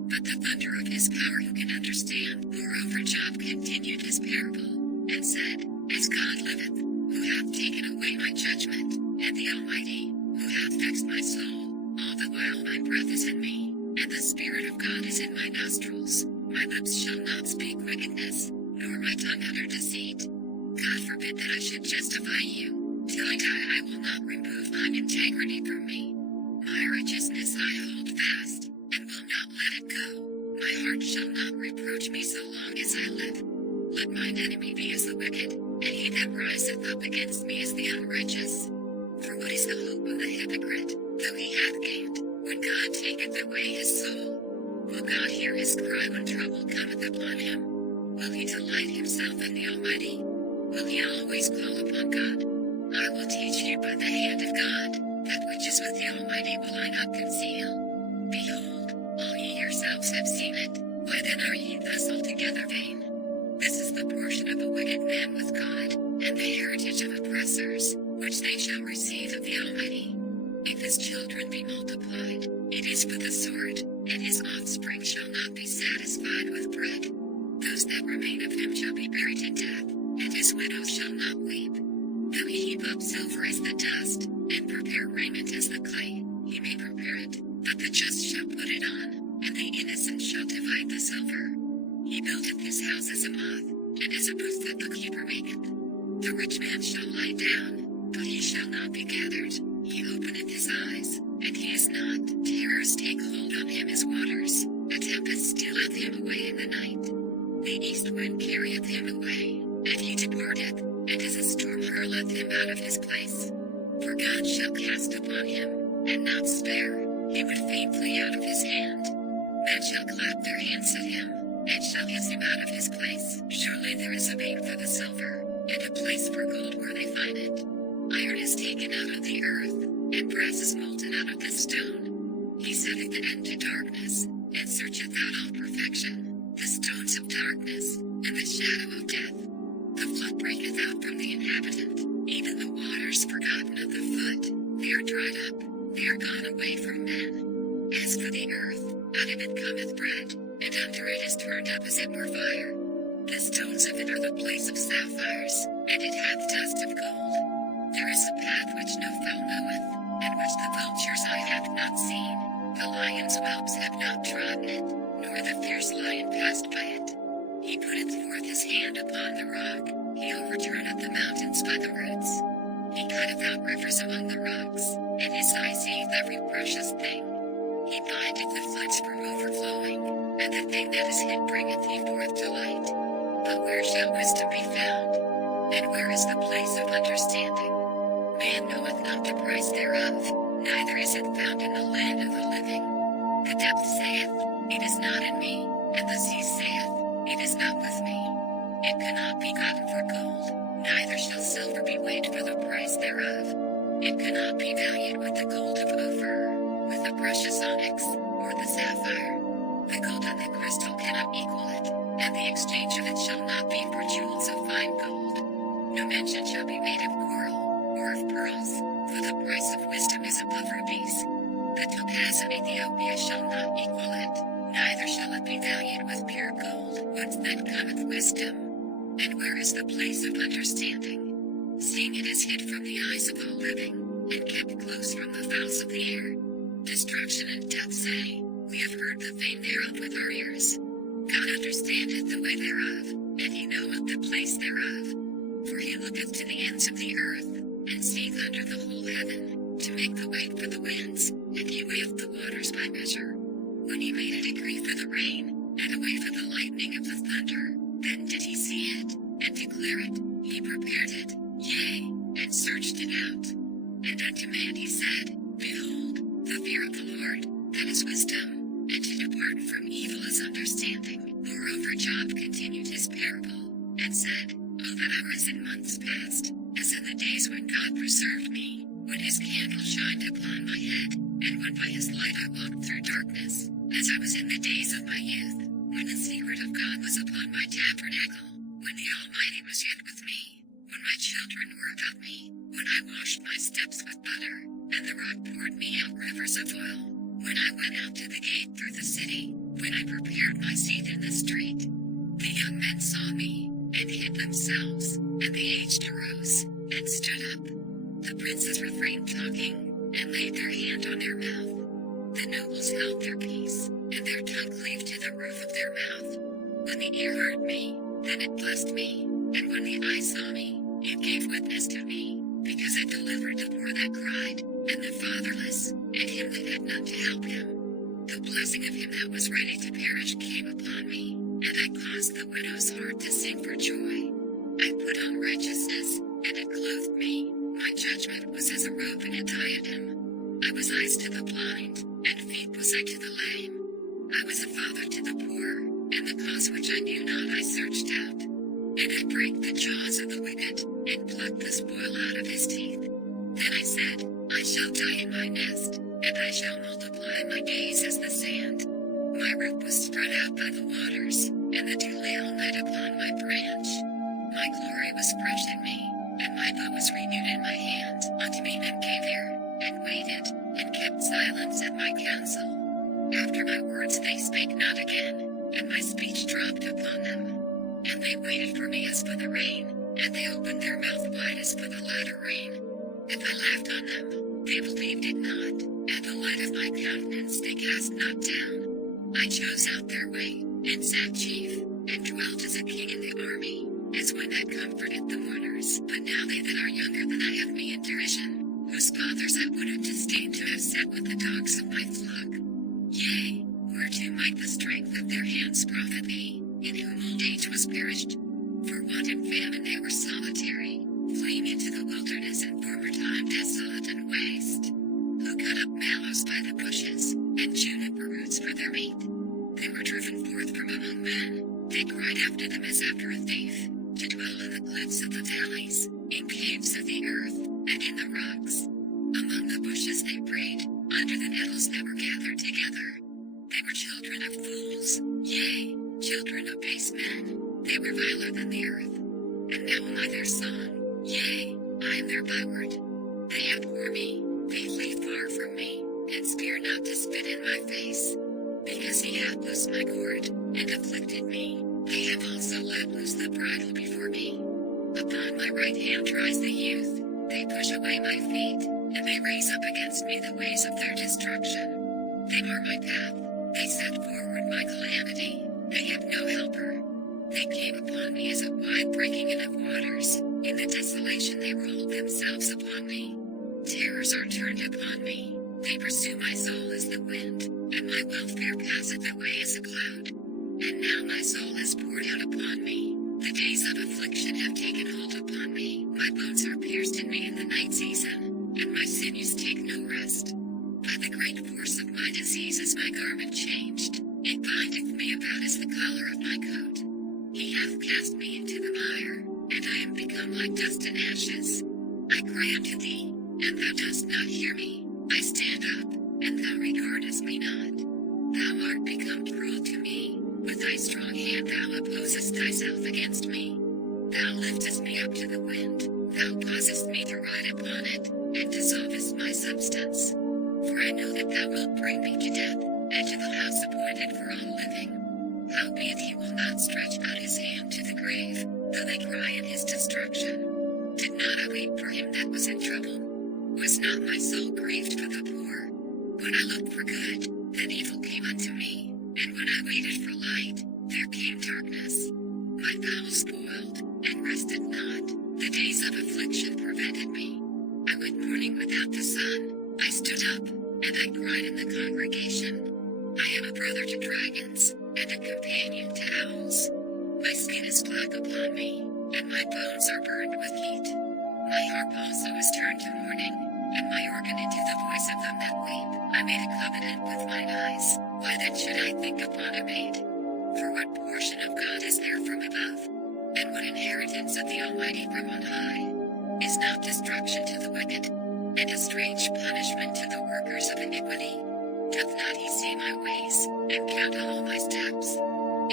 But the thunder of his power who can understand? Moreover Job continued his parable, and said, As God liveth, who hath taken away my judgment, and the Almighty, who hath vexed my soul, all the while my breath is in me, and the Spirit of God is in my nostrils, my lips shall not speak wickedness, nor my tongue utter deceit. God forbid that I should justify you. Till I die I will not remove mine integrity from me. My righteousness I hold fast, and will not let it go. My heart shall not reproach me so long as I live. Let mine enemy be as the wicked, and he that riseth up against me as the unrighteous. For what is the hope of the hypocrite, though he hath gained, when God taketh away his soul? Will God hear his cry when trouble cometh upon him? Will he delight himself in the Almighty? Will he always call upon God? I will teach you by the hand of God, that which is with the Almighty will I not conceal. Behold, all ye yourselves have seen it, why then are ye thus altogether vain? This is the portion of a wicked man with God, and the heritage of oppressors, which they shall receive of the Almighty. If his children be multiplied, it is with the sword, and his offspring shall not be satisfied with bread. Those that remain of him shall be buried in death, and his widows shall not weep. Though he heap up silver as the dust, and prepare raiment as the clay, he may prepare it, but the just shall put it on, and the innocent shall divide the silver. He buildeth his house as a moth, and as a booth that the keeper maketh. The rich man shall lie down, but he shall not be gathered. He openeth his eyes, and he is not. Terrors take hold on him as waters. A tempest stealeth him away in the night. The east wind carrieth him away, and he departeth, and as a storm hurleth him out of his place. For God shall cast upon him, and not spare. He would fain flee out of his hand. Men shall clap their hands at him, and shall hiss him out of his place. Surely there is a bait for the silver, and a place for gold where they find it. Iron is taken out of the earth, and brass is molten out of the stone. He setteth an end to darkness, and searcheth out all perfection, the stones of darkness, and the shadow of death. The flood breaketh out from the inhabitant, even the waters forgotten of the foot. They are dried up, they are gone away from men. As for the earth, out of it cometh bread, and under it is turned up as it were fire. The stones of it are the place of sapphires, and it hath dust of gold. There is a path which no fowl knoweth, and which the vulture's eye hath not seen. The lion's whelps have not trodden it, nor the fierce lion passed by it. He putteth forth his hand upon the rock, he overturneth the mountains by the roots. He cutteth out rivers among the rocks, and his eye seeth every precious thing. He bindeth the floods from overflowing, and the thing that is hid bringeth he forth to light. But where shall wisdom be found? And where is the place of understanding? Man knoweth not the price thereof, neither is it found in the land of the living. The depth saith, It is not in me, and the sea saith, It is not with me. It cannot be gotten for gold, neither shall silver be weighed for the price thereof. It cannot be valued with the gold of Ophir, with the precious onyx, or the sapphire. The gold and the crystal cannot equal it, and the exchange of it shall not be for jewels of fine gold. No mention shall be made of coral, or of pearls, for the price of wisdom is above rubies. The topaz of Ethiopia shall not equal it, neither shall it be valued with pure gold. Whence then cometh wisdom? And where is the place of understanding? Seeing it is hid from the eyes of all living, and kept close from the fowls of the air. Destruction and death say, We have heard the fame thereof with our ears. God understandeth the way thereof, and he knoweth the place thereof. For he looketh to the ends of the earth, and seeth under the whole heaven, to make the way for the winds, and he weigheth the waters by measure. When he made a decree for the rain, and a way for the lightning of the thunder, then did he see it, and declare it, he prepared it, yea, and searched it out. And unto man he said, Behold, the fear of the Lord, that is wisdom, and to depart from evil is understanding. Moreover Job continued his parable, and said, O that hours and months past, as in the days when God preserved me, when his candle shined upon my head, and when by his light I walked through darkness, as I was in the days of my youth, when the secret of God was upon my tabernacle, when the Almighty was yet with me, when my children were about me, when I washed my steps with butter, and the rock poured me out rivers of oil, when I went out to the gate through the city, when I prepared my seat in the street. The young men saw me, and hid themselves, and the aged arose, and stood up. The princes refrained talking, and laid their hand on their mouth. The nobles held their peace, and their tongue cleaved to the roof of their mouth. When the ear heard me, then it blessed me, and when the eye saw me, it gave witness to me, because I delivered the poor that cried, and the fatherless, and him that had none to help him. The blessing of him that was ready to perish came upon me, and I caused the widow's heart to sing for joy. I put on righteousness, and it clothed me. My judgment was as a robe and a diadem. I was eyes to the blind, and feet was I to the lame. I was a father to the poor, and the cause which I knew not I searched out. And I brake the jaws of the wicked, and plucked the spoil out of his teeth. Then I said, I shall die in my nest, and I shall multiply my days as the sand. My root was spread out by the waters, and the dew lay all night upon my branch. My glory was fresh in me, and my bow was renewed in my hand. Unto me men gave ear, and waited, and kept silence at my counsel. After my words they spake not again, and my speech dropped upon them. And they waited for me as for the rain, and they opened their mouth wide as for the latter rain. If I laughed on them, they believed it not, and the light of my countenance they cast not down. I chose out their way, and sat chief, and dwelt as a king in the army, as one that comforted the mourners. But now they that are younger than I have me in derision, whose fathers I would have disdained to have set with the dogs of my flock. Yea, whereto might the strength of their hands profit me, in whom old age was perished? For want and famine they were solitary, fleeing into the wilderness in former time desolate and waste. Who cut up mallows by the bushes, and juniper roots for their meat. They were driven forth from among men, they cried after them as after a thief, to dwell in the cliffs of the valleys, in caves of the earth, and in the rocks. Among the bushes they prayed, under the nettles that were gathered together. They were children of fools, yea, children of base men. They were viler than the earth. And now am I their song, yea, I am their byword. They abhor me, they flee far from me, and spare not to spit in my face. Because he hath loosed my cord, and afflicted me, they have also let loose the bridle before me. Upon my right hand rise the youth, they push away my feet, and they raise up against me the ways of their destruction. They bar my path, they set forward my calamity, they have no helper. They came upon me as a wide breaking in of waters, in the desolation they rolled themselves upon me. Terrors are turned upon me, they pursue my soul as the wind, and my welfare passeth away as a cloud. And now my soul is poured out upon me, the days of affliction have taken hold upon me. My bones are pierced in me in the night season, and my sinews take no rest. By the great force of my disease is my garment changed, it bindeth me about as the collar of my coat. He hath cast me into the mire, and I am become like dust and ashes. I cry unto thee, and thou dost not hear me. I stand up, and thou regardest me not. Thou art become cruel to me, with thy strong hand thou opposest thyself against me. Thou liftest me up to the wind, thou causest me to ride upon it, and dissolvest my substance. For I know that thou wilt bring me to death, and to the house appointed for all living. Howbeit he will not stretch out his hand to the grave, though they cry in his destruction. Did not I wait for him that was in trouble? Was not my soul grieved for the poor? When I looked for good, then evil came unto me, and when I waited for light, there came darkness. My bowels boiled, and rested not, the days of affliction prevented me. I went mourning without the sun. I stood up, and I cried in the congregation. I am a brother to dragons, and a companion to owls. My skin is black upon me, and my bones are burned with heat. My harp also is turned to mourning, and my organ into the voice of them that weep. I made a covenant with mine eyes. Why then should I think upon a maid? For what portion of God is there from above? And what inheritance of the Almighty from on high? Is not destruction to the wicked, and a strange punishment to the workers of iniquity? Doth not he see my ways, and count all my steps?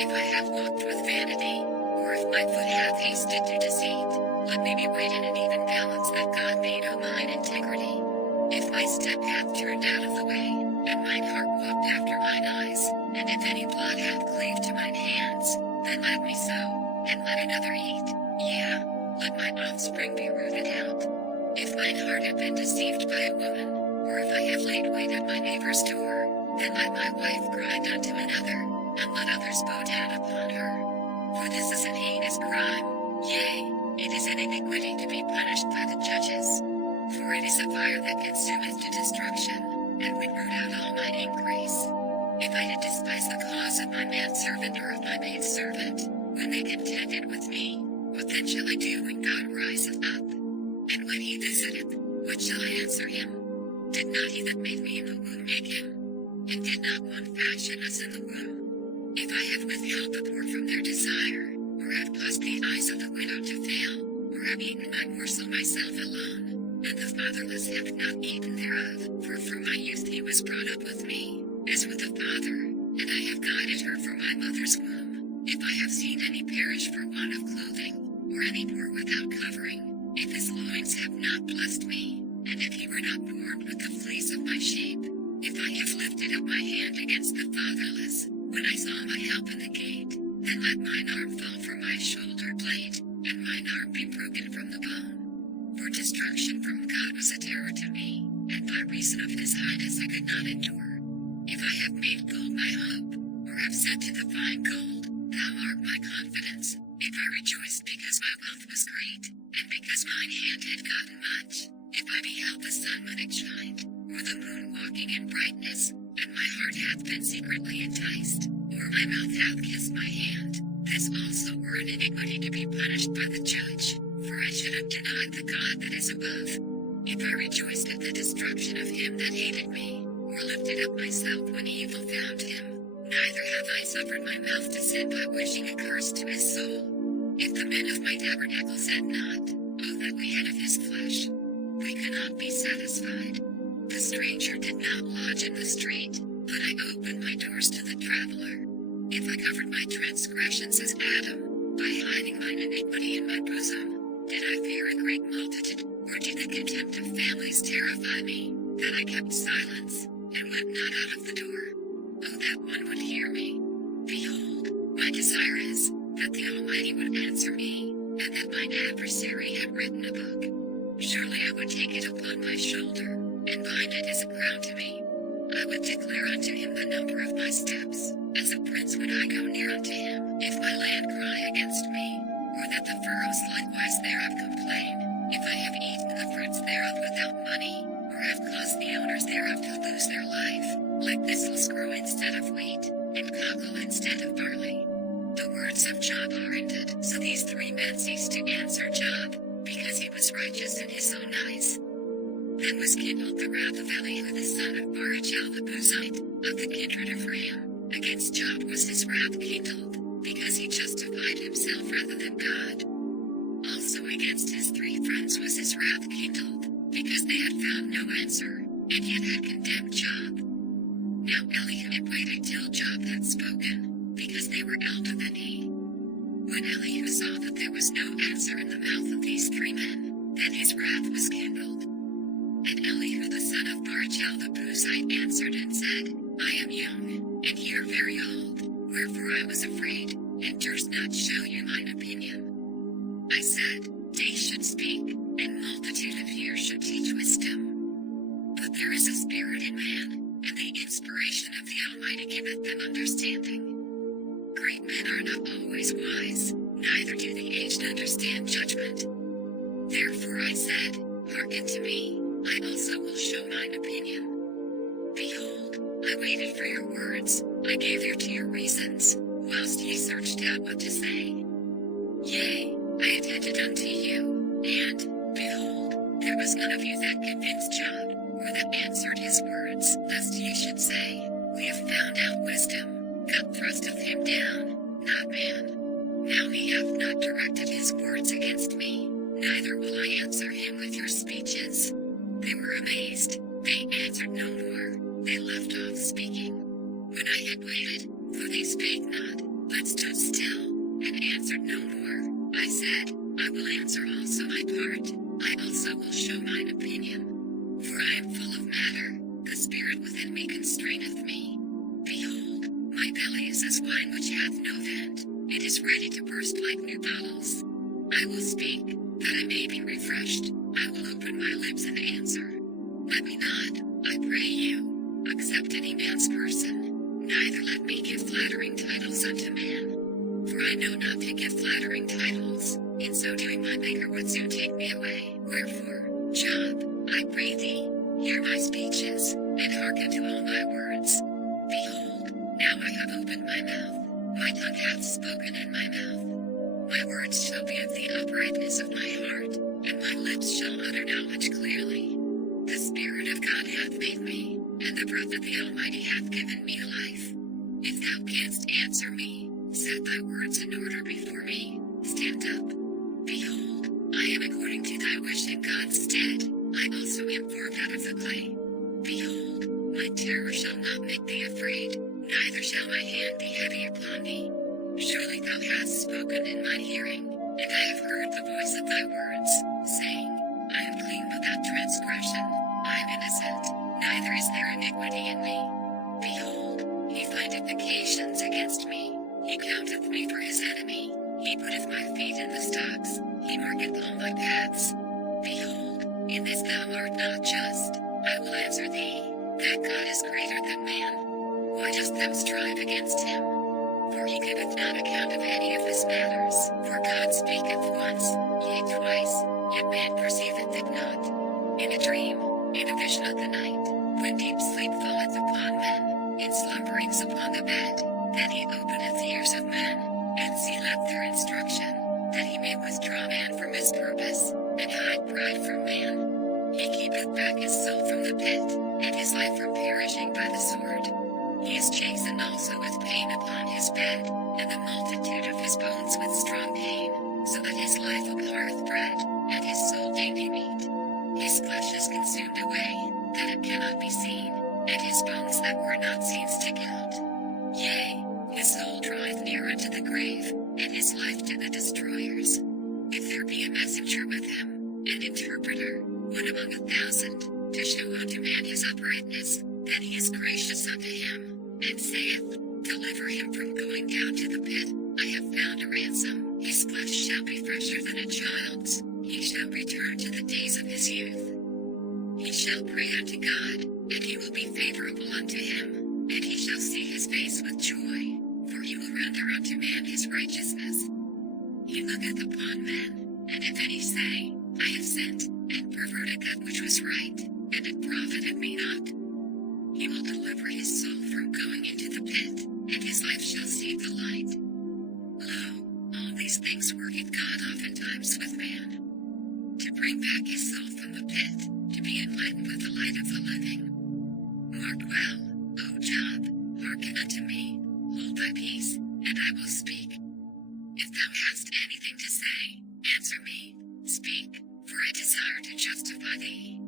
If I have walked with vanity, or if my foot hath hasted to deceit, let me be weighed in an even balance that God made o' mine integrity. If my step hath turned out of the way, and mine heart walked after mine eyes, and if any blood hath cleaved to mine hands, then let me sow, and let another eat. Yea, let my offspring be rooted out. If mine heart have been deceived by a woman, or if I have laid wait at my neighbor's door, then let my wife grind unto another, and let others bow down upon her. For this is an heinous crime, yea, it is an iniquity to be punished by the judges. For it is a fire that consumeth to destruction, and would root out all mine increase. If I did despise the cause of my manservant or of my maidservant, when they contended with me, what then shall I do when God riseth up? And when he visiteth, what shall I answer him? Did not he that made me in the womb make him? And did not one fashion us in the womb? If I have withheld the poor from their desire, or have caused the eyes of the widow to fail, or have eaten my morsel myself alone, and the fatherless have not eaten thereof, for from my youth he was brought up with me, as with a father, and I have guided her from my mother's womb. If I have seen any perish for want of clothing, or any poor without covering, if his loins have not blessed me, and if he were not warmed with the fleece of my sheep, if I have lifted up my hand against the fatherless, when I saw my help in the gate, then let mine arm fall from my shoulder blade, and mine arm be broken from the bone. For destruction from God was a terror to me, and by reason of his highness I could not endure. If I have made gold my hope, or have said to the fine gold, thou art my confidence, if I rejoiced because my wealth was great, and because mine hand had gotten much, if I beheld the sun when it shined, or the moon walking in brightness, and my heart hath been secretly enticed, or my mouth hath kissed my hand, this also were an iniquity to be punished by the judge, for I should have denied the God that is above. If I rejoiced at the destruction of him that hated me, or lifted up myself when evil found him, neither have I suffered my mouth to sin by wishing a curse to his soul. If the men of my tabernacle said not, oh that we had of his flesh, we could not be satisfied. The stranger did not lodge in the street, but I opened my doors to the traveler. If I covered my transgressions as Adam, by hiding mine iniquity in my bosom, did I fear a great multitude, or did the contempt of families terrify me, that I kept silence, and went not out of the door? Oh, that one would hear me. Behold, my desire is, that the Almighty would answer me, and that mine adversary had written a book. Surely I would take it upon my shoulder, and bind it as a crown to me. I would declare unto him the number of my steps. As a prince would I go near unto him, if my land cry against me, or that the furrows likewise thereof complain, if I have eaten the fruits thereof without money, or have caused the owners thereof to lose their life, like thistles grow instead of wheat, and cockle instead of barley. The words of Job are ended. So these three men ceased to answer Job, because he was righteous in his own eyes. Then was kindled the wrath of Elihu the son of Barachel the Buzite, of the kindred of Ram. Against Job was his wrath kindled, because he justified himself rather than God. Also against his three friends was his wrath kindled, because they had found no answer, and yet had condemned Job. Now Elihu had waited till Job had spoken, because they were elder than he. When Elihu saw that there was no answer in the mouth of these three men, then his wrath was kindled. And Elihu the son of Barachel the Buzite answered and said, I am young, and ye are very old, wherefore I was afraid, and durst not show you mine opinion. I said, Day should speak, and multitude of years should teach wisdom. But there is a spirit in man, and the inspiration of the Almighty giveth them understanding. Great men are not always wise, neither do the aged understand judgment. Therefore I said, Hearken to me, I also will show mine opinion. Behold, I waited for your words, I gave ear to your reasons, whilst ye searched out what to say. Yea, I attended unto you, and, behold, there was none of you that convinced Job, or that answered his words, lest ye should say, We have found out wisdom, God thrusteth him down, not man. Now he hath not directed his words against me, neither will I answer him with your speeches. They were amazed, they answered no more, they left off speaking. When I had waited, for they spake not, but stood still, and answered no more, I said, I will answer also my part, I also will show mine opinion. For I am full of matter, the spirit within me constraineth me. Behold, my belly is as wine which hath no vent, it is ready to burst like new bottles. I will speak, that I may be refreshed, I will open my lips and answer. Let me not, I pray you, accept any man's person, neither let me give flattering titles unto man. For I know not to give flattering titles, in so doing my Maker would soon take me away. Wherefore, Job, I pray thee, hear my speeches, and hearken to all my words. Behold, now I have opened my mouth, my tongue hath spoken in my mouth. My words shall be of the uprightness of my heart, and my lips shall utter knowledge clearly. The Spirit of God hath made me, and the breath of the Almighty hath given me life. If thou canst answer me, set thy words in order before me, stand up. Behold, I am according to thy wish in God's stead, I also am formed out of the clay. Behold, my terror shall not make thee afraid, neither shall my hand be heavy upon thee. Surely thou hast spoken in my hearing, and I have heard the voice of thy words, saying, I am clean without transgression, I am innocent, neither is there iniquity in me. Behold, he findeth occasions against me, he counteth me for his enemy, he putteth my feet in the stocks, he marketh all my paths. Behold, in this thou art not just, I will answer thee, that God is greater than man. Why dost thou strive against him? For he giveth not account of any of his matters. For God speaketh once, yea twice, yet man perceiveth it not. In a dream, in a vision of the night, when deep sleep falleth upon men, in slumberings upon the bed, then he openeth the ears of men, and sealeth their instruction, that he may withdraw man from his purpose, and hide pride from man. He keepeth back his soul from the pit, and his life from perishing by the sword. He is chastened also with pain upon his bed, and the multitude of his bones with strong pain, so that his life abhorreth bread, and his soul dainty meat. His flesh is consumed away, that it cannot be seen, and his bones that were not seen stick out. Yea, his soul draweth near unto the grave, and his life to the destroyers. If there be a messenger with him, an interpreter, one among 1,000, to show unto man his uprightness, then he is gracious unto him, and saith, Deliver him from going down to the pit, I have found a ransom, his flesh shall be fresher than a child's, he shall return to the days of his youth. He shall pray unto God, and he will be favorable unto him, and he shall see his face with joy, for he will render unto man his righteousness. He looketh upon men, and if any say, I have sinned, and perverted that which was right, and it profited me not, he will deliver his soul from going into the pit, and his life shall see the light. Lo, all these things worketh God oftentimes with man, to bring back his soul from the pit, to be enlightened with the light of the living. Mark well, O Job, hearken unto me, hold thy peace, and I will speak. If thou hast anything to say, answer me, speak, for I desire to justify thee.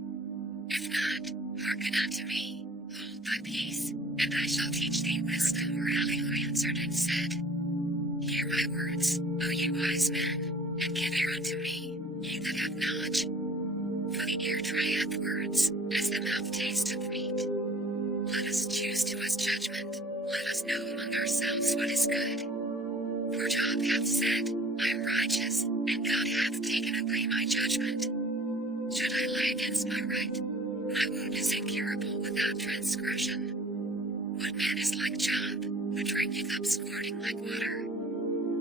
If not, hearken unto me, hold thy peace, and I shall teach thee wisdom. Or Elihu answered and said, Hear my words, O ye wise men, and give ear unto me, ye that have knowledge. For the ear trieth words, as the mouth tasteth meat. Let us choose to us judgment, let us know among ourselves what is good. For Job hath said, I am righteous, and God hath taken away my judgment. Should I lie against my right? My wound is incurable without transgression. What man is like Job, who drinketh up squirting like water?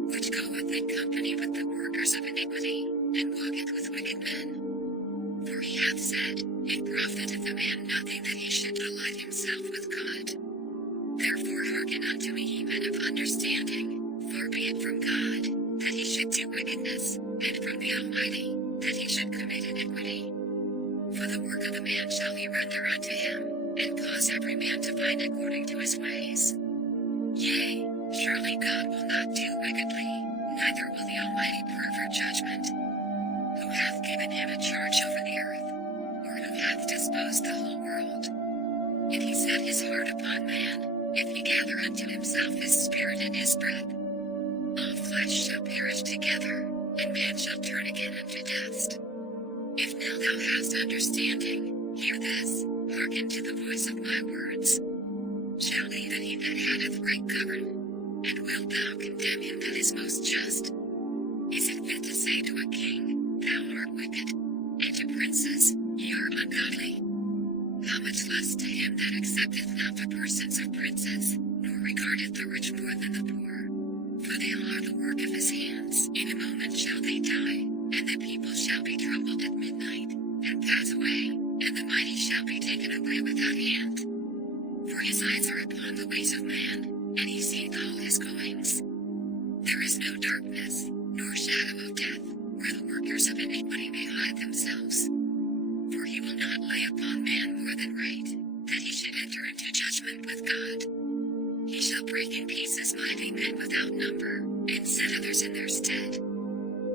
Which goeth in company with the workers of iniquity, and walketh with wicked men. For he hath said, It profiteth a man nothing that he should delight himself with God. Therefore hearken unto me, ye men of understanding, far be it from God, that he should do wickedness, and from the Almighty, that he should commit iniquity. For the work of the man shall he render unto him, and cause every man to find according to his ways. Yea, surely God will not do wickedly, neither will the Almighty pervert judgment. Who hath given him a charge over the earth? Or who hath disposed the whole world? If he set his heart upon man, if he gather unto himself his spirit and his breath, all flesh shall perish together, and man shall turn again unto dust. If now thou hast understanding, hear this, hearken to the voice of my words. Shall even he that hath right govern? And wilt thou condemn him that is most just? Is it fit to say to a king, Thou art wicked, and to princes, Ye are ungodly? How much less to him that accepteth not the persons of princes, nor regardeth the rich more than the poor? For they are the work of his hands. In a moment shall they die, and the people shall be troubled at midnight, and pass away, and the mighty shall be taken away without hand. For his eyes are upon the ways of man, and he seeth all his goings. There is no darkness, nor shadow of death, where the workers of iniquity may hide themselves. For he will not lay upon man more than right, that he should enter into judgment with God. He shall break in pieces mighty men without number, and set others in their stead.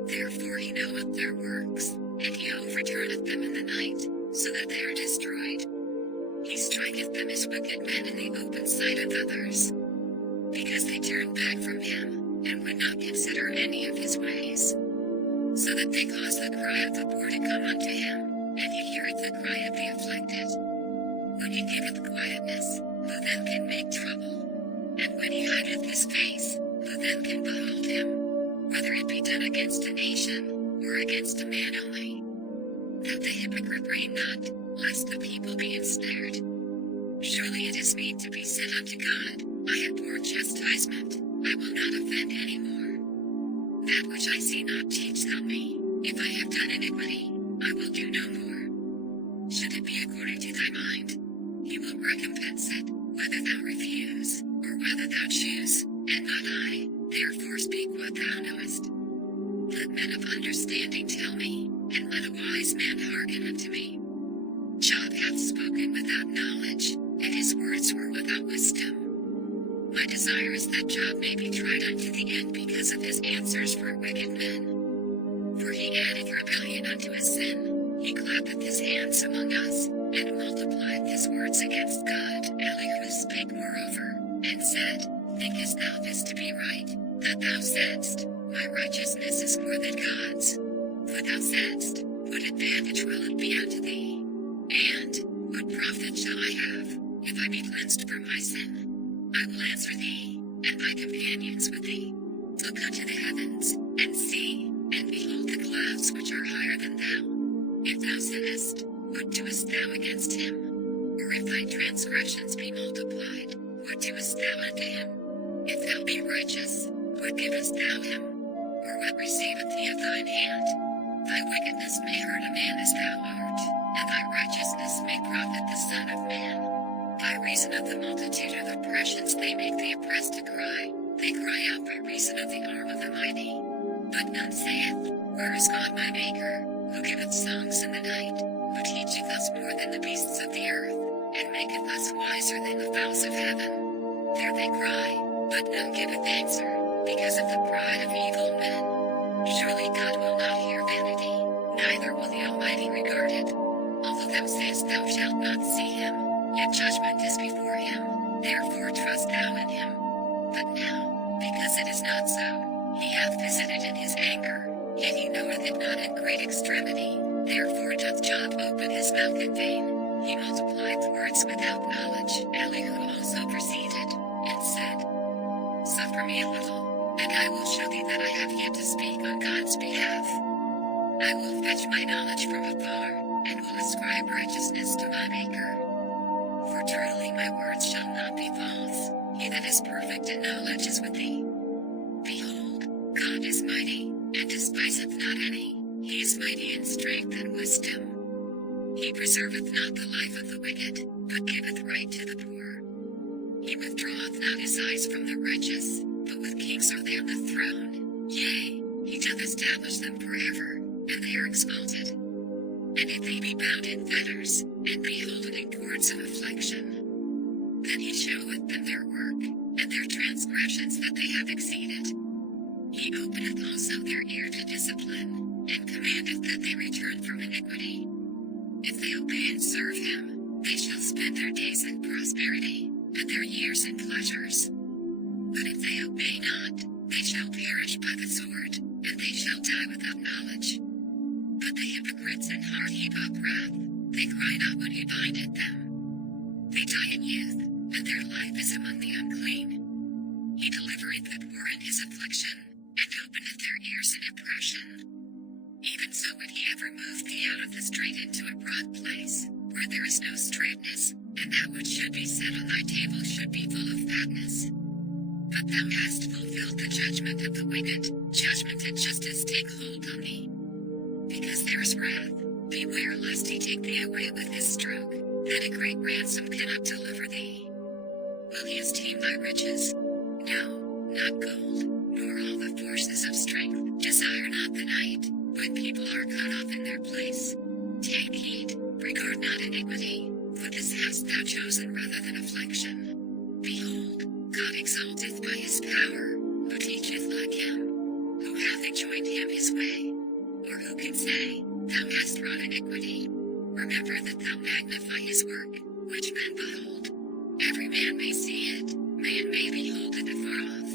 Therefore he knoweth their works, and he overturneth them in the night, so that they are destroyed. He striketh them as wicked men in the open sight of others, because they turned back from him, and would not consider any of his ways. So that they cause the cry of the poor to come unto him, and he heareth the cry of the afflicted. When he giveth quietness, who then can make trouble? And when he hideth his face, who then can behold him? Whether it be done against a nation, or against a man only. That the hypocrite reign not, lest the people be ensnared. Surely it is meet to be said unto God, I have borne chastisement, I will not offend any more. That which I see not teach thou me. If I have done iniquity, I will do no more. Should it be according to thy mind, he will recompense it, whether thou refuse, or whether thou choose, and not I. Therefore speak what thou knowest. Let men of understanding tell me, and let a wise man hearken unto me. Job hath spoken without knowledge, and his words were without wisdom. My desire is that Job may be tried unto the end because of his answers for wicked men. For he addeth rebellion unto his sin, he clappeth his hands among us, and multiplieth his words against God. Elihu spake moreover, and said, Thinkest thou this to be right, that thou saidst, My righteousness is more than God's? For thou saidst, What advantage will it be unto thee? And, what profit shall I have, if I be cleansed from my sin? I will answer thee, and my companions with thee. Look unto the heavens, and see, and behold the clouds which are higher than thou. If thou sinnest, what doest thou against him? Or if thy transgressions be multiplied, what doest thou unto him? If thou be righteous, what givest thou him? Or what receiveth he of thine hand? Thy wickedness may hurt a man as thou art, and thy righteousness may profit the Son of Man. By reason of the multitude of oppressions they make the oppressed to cry. They cry out by reason of the arm of the mighty. But none saith, Where is God my Maker, who giveth songs in the night, who teacheth us more than the beasts of the earth, and maketh us wiser than the fowls of heaven? There they cry, but none giveth answer, because of the pride of evil men. Surely God will not hear vanity, neither will the Almighty regard it. Although thou sayest thou shalt not see him, yet judgment is before him, therefore trust thou in him. But now, because it is not so, he hath visited in his anger, yet he knoweth it not in great extremity. Therefore doth Job open his mouth in vain, he multiplieth words without knowledge. Elihu also proceeded, and said, Suffer me a little, and I will show thee that I have yet to speak on God's behalf. I will fetch my knowledge from afar, and will ascribe righteousness to my Maker. For truly my words shall not be false, he that is perfect in knowledge is with thee. Behold, God is mighty, and despiseth not any, He is mighty in strength and wisdom. He preserveth not the life of the wicked, but giveth right to the poor. He withdraweth not his eyes from the righteous, but with kings are they on the throne. Yea, he doth establish them forever, and they are exalted. And if they be bound in fetters, and be holden in cords of affliction, then he showeth them their work, and their transgressions that they have exceeded. He openeth also their ear to discipline, and commandeth that they return from iniquity. If they obey and serve him, they shall spend their days in prosperity, and their years in pleasures. But if they obey not, they shall perish by the sword, and they shall die without knowledge. But the hypocrites in heart heap up wrath, they cry not when he bindeth them. They die in youth, and their life is among the unclean. He delivereth the poor in his affliction, and openeth their ears in oppression. Even so would he ever move thee out of the straight into a broad place, where there is no straightness, and that which should be set on thy table should be full of fatness. But thou hast fulfilled the judgment of the wicked, judgment and justice take hold on thee. Because there is wrath, beware lest he take thee away with his stroke, that a great ransom cannot deliver thee. Will he esteem thy riches? No, not gold, nor all the forces of strength. Desire not the night, when people are cut off in their place. Take heed, regard not iniquity, for this hast thou chosen rather than affliction. Behold, God exalteth by his power, who teacheth like him? Who hath enjoined him his way? Or who can say, thou hast wrought iniquity? Remember that thou magnify his work, which men behold. Every man may see it, man may behold it afar off.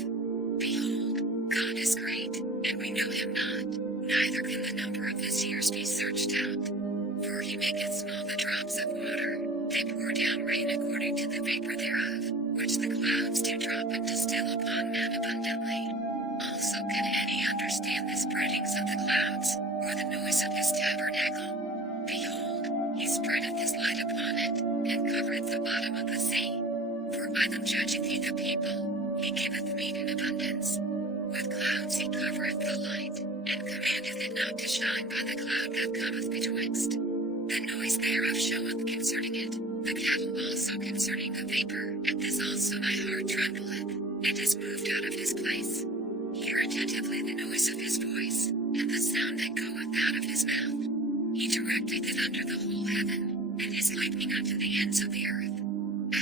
Behold, God is great, and we know him not, neither can the number of his years be searched out. For he maketh small the drops of water, they pour down rain according to the vapor thereof, which the clouds do drop and distill upon men abundantly. Also can any understand the spreadings of the clouds, or the noise of his tabernacle? Behold, he spreadeth his light upon it, and covereth the bottom of the sea. For by them judgeth he the people, he giveth meat in abundance. With clouds he covereth the light, and commandeth it not to shine by the cloud that cometh betwixt. The noise thereof showeth concerning it, the cattle also concerning the vapor. At this also my heart trembleth, and is moved out of his place. Hear attentively the noise of his voice, and the sound that goeth out of his mouth. He directeth it under the whole heaven, and his lightning unto the ends of the earth.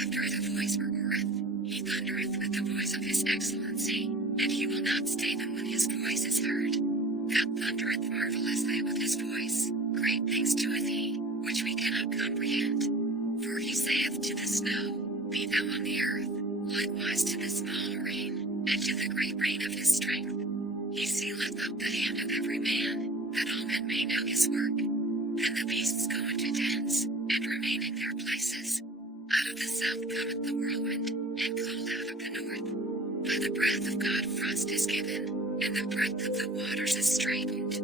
After it a voice roareth, he thundereth with the voice of his excellency, and he will not stay them when his voice is heard. God thundereth marvelously with his voice, great things doeth he, which we cannot comprehend. For he saith to the snow, be thou on the earth, likewise to the small rain, and to the great rain of his strength. He sealeth up the hand of every man, that all men may know his work. Then the beasts go into dens, and remain in their places. Out of the south cometh the whirlwind, and cold out of the north. By the breath of God frost is given, and the breadth of the waters is straitened.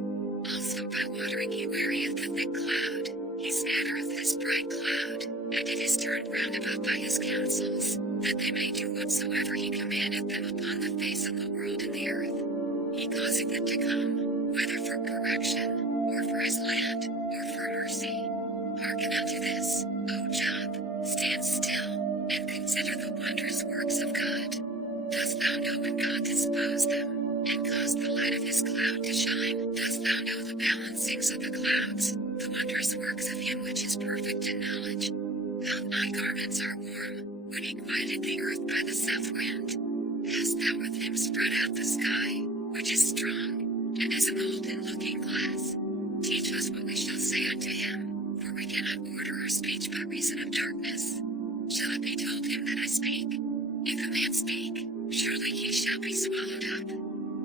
Also by watering he wearieth the thick cloud, he scattereth his bright cloud, and it is turned round about by his counsels, that they may do whatsoever he commandeth them upon the face of the world and the earth. He causeth it to come, whether for correction, or for his land, or for mercy. Hearken unto this, O Job, stand still, and consider the wondrous works of God. Dost thou know when God disposed them, and caused the light of his cloud to shine? Dost thou know the balancings of the clouds, the wondrous works of him which is perfect in knowledge? How thy garments are warm, when he quieted the earth by the south wind. Hast thou with him spread out the sky, which is strong, and is an olden looking glass? Teach us what we shall say unto him, for we cannot order our speech by reason of darkness. Shall it be told him that I speak? If a man speak, surely he shall be swallowed up.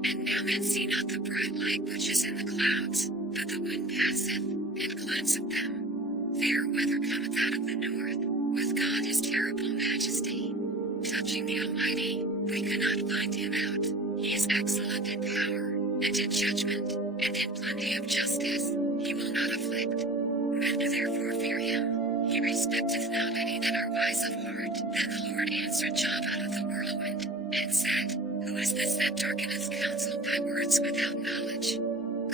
And now men see not the bright light which is in the clouds, but the wind passeth, and cleanseth them. Fair weather cometh out of the north, with God his terrible majesty. Touching the Almighty, we cannot find him out. He is excellent in power, and in judgment, and in plenty of justice. He will not afflict. Men do therefore fear him. He respecteth not any that are wise of heart. Then the Lord answered Job out of the whirlwind, and said, who is this that darkeneth counsel by words without knowledge?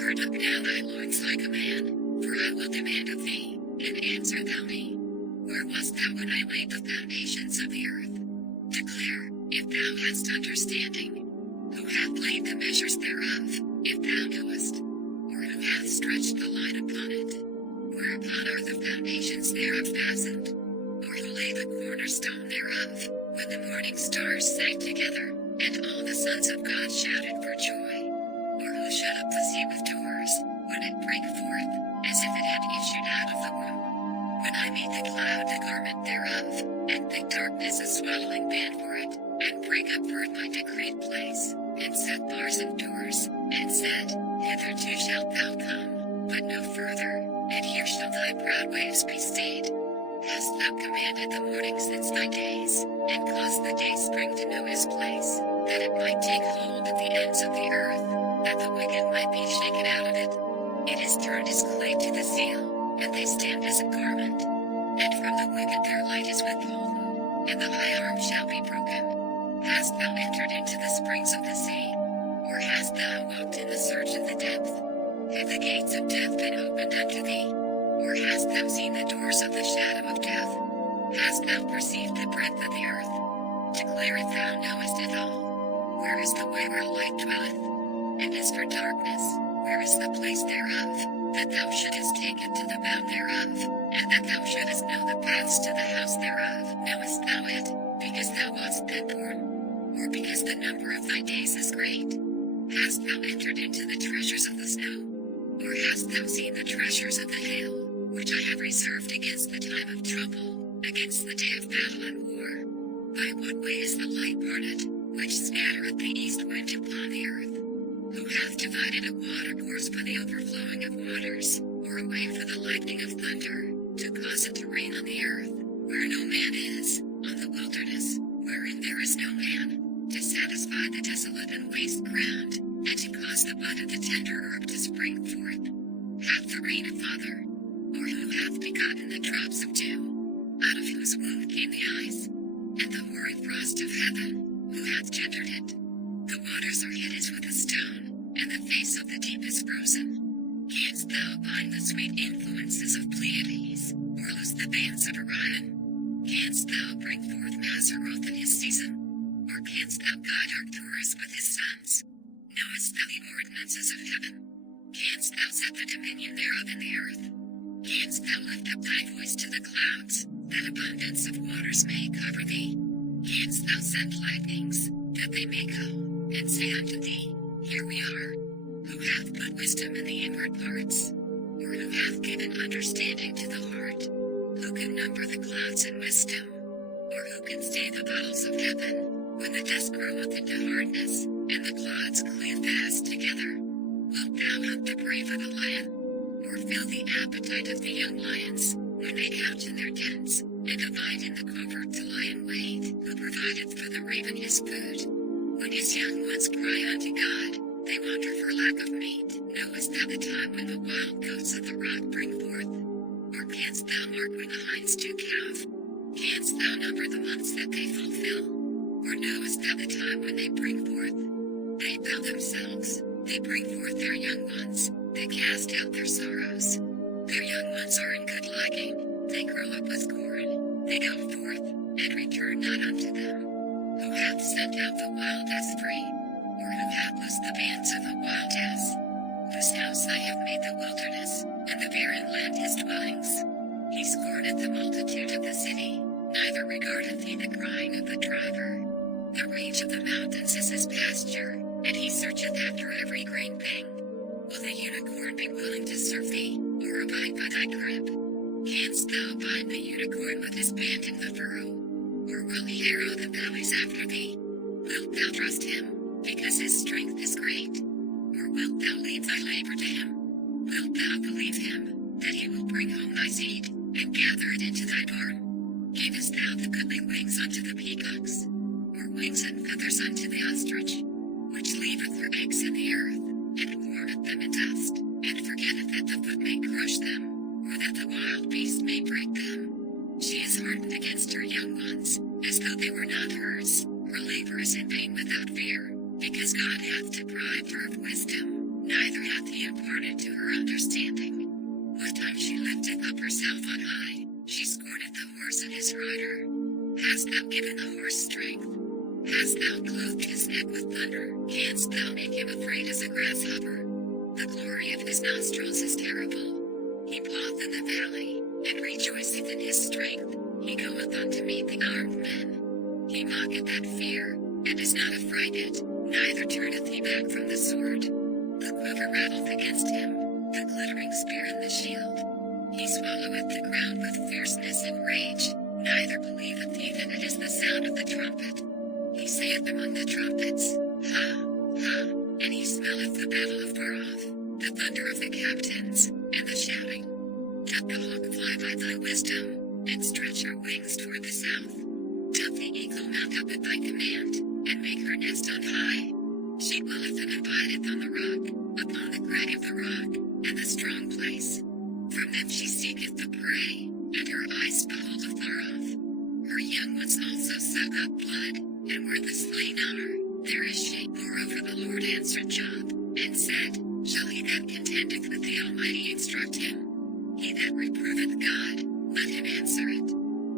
Gird up now thy loins like a man, for I will demand of thee, and answer thou me. Where wast thou when I laid the foundations of the earth? Declare, if thou hast understanding. Who hath laid the measures thereof, if thou knowest? Or who hath stretched the line upon it? Whereupon are the foundations thereof fastened? Or who laid the cornerstone thereof, when the morning stars sang together, and all the sons of God shouted for joy? Or who shut up the sea with doors, when it brake forth, as if it had issued out of the womb? When I made the cloud the garment thereof, and thick darkness a swaddling band for it, and brake upward my decreed place, and set bars of doors, and said, Hitherto shalt thou come, but no further, and here shall thy proud waves be stayed. Hast thou commanded the morning since thy days, and caused the day spring to know his place, that it might take hold at the ends of the earth, that the wicked might be shaken out of it? It is turned as clay to the seal, and they stand as a garment. And from the wicked their light is withholden, and the high arm shall be broken. Hast thou entered into the springs of the sea? Or hast thou walked in the surge of the depth? Have the gates of death been opened unto thee? Or hast thou seen the doors of the shadow of death? Hast thou perceived the breadth of the earth? Declare if thou knowest it all. Where is the way where light dwelleth? And as for darkness, where is the place thereof, that thou shouldest take it to the bound thereof, and that thou shouldest know the paths to the house thereof? Knowest thou it, because thou wast then born? Or because the number of thy days is great? Hast thou entered into the treasures of the snow? Or hast thou seen the treasures of the hail, which I have reserved against the time of trouble, against the day of battle and war? By what way is the light parted, which scattereth the east wind upon the earth? Who hath divided a water course for the overflowing of waters, or a way for the lightning of thunder, to cause it to rain on the earth, where no man is, on the wilderness, wherein there is no man, to satisfy the desolate and waste ground, and to cause the bud of the tender herb to spring forth? Hath the rain a father? Or who hath begotten the drops of dew, out of whose womb came the ice, and the hoary frost of heaven? Who hath gendered it? The waters are hid as with a stone, and the face of the deep is frozen. Canst thou bind the sweet influences of Pleiades, or loose the bands of Orion? Canst thou bring forth Mazzaroth in his season? Or canst thou guide Arcturus with his sons? Knowest thou the ordinances of heaven? Canst thou set the dominion thereof in the earth? Canst thou lift up thy voice to the clouds, that abundance of waters may cover thee? Canst thou send lightnings, that they may go, and say unto thee, Here we are? Who hath put wisdom in the inward parts? Or who hath given understanding to the heart? Who can number the clouds in wisdom? Or who can stay the bowels of heaven, when the dust groweth into hardness, and the clods cleave fast together? Wilt thou hunt the prey for the lion, or fill the appetite of the young lions, when they couch in their tents, and abide in the covert to lie in wait? Who provideth for the raven his food? When his young ones cry unto God, they wander for lack of meat. Knowest thou the time when the wild goats of the rock bring forth? Or canst thou mark when the hinds do calve? Canst thou number the months that they fulfill? Or knowest thou the time when they bring forth? They bow themselves, they bring forth their young ones, they cast out their sorrows. Their young ones are in good liking, they grow up with corn, they go forth, and return not unto them. Who hath sent out the wild ass free? Or who hath loosed the bands of the wild ass? Whose house I have made the wilderness, and the barren land his dwellings. He scorneth the multitude of the city, neither regardeth he the crying of the driver. The range of the mountains is his pasture, and he searcheth after every green thing. Will the unicorn be willing to serve thee, or abide by thy crib? Canst thou bind the unicorn with his band in the furrow? Or will he harrow the valleys after thee? Wilt thou trust him, because his strength is great? Or wilt thou leave thy labor to him? Wilt thou believe him, that he will bring home thy seed, and gather it into thy barn? Givest thou the goodly wings unto the peacocks, or wings and feathers unto the ostrich, which leaveth her eggs in the earth, and warmeth them in dust, and forgetteth that the foot may crush them, or that the wild beast may break them? She is hardened against her young ones, as though they were not hers. Her labor is in vain without fear, because God hath deprived her of wisdom, neither neither hath he imparted to her understanding. What time she lifteth up herself on high, she scorneth the horse and his rider. Hast thou given the horse strength? Hast thou clothed his neck with thunder? Canst thou make him afraid as a grasshopper? The glory of his nostrils is terrible. He paweth in the valley, and rejoiceth in his strength. He goeth on to meet the armed men. He mocketh at fear, and is not affrighted, neither turneth he back from the sword. The quiver rattleth against him, the glittering spear and the shield. He swalloweth the ground with fierceness and rage, neither believeth he that it is the sound of the trumpet. He saith among the trumpets, Ha, ha, and he smelleth the battle afar off, the thunder of the captains, and the shouting. Doth the hawk fly by thy wisdom, and stretch her wings toward the south? Doth the eagle mount up at thy command, and make her nest on high? She dwelleth and abideth on the rock, upon the crag of the rock, and the strong place. From them she seeketh the prey, and her eyes behold afar off. Her young ones also suck up blood, and where the slain are, there is she. Moreover the Lord answered Job, and said, Shall he that contendeth with the Almighty instruct him? He that reproveth God, let him answer it.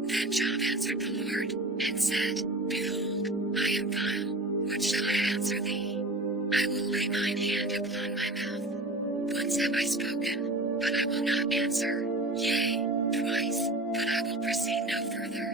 Then Job answered the Lord, and said, Behold, I am vile. What shall I answer thee? I will lay mine hand upon my mouth. Once have I spoken, but I will not answer. Yea, twice, but I will proceed no further.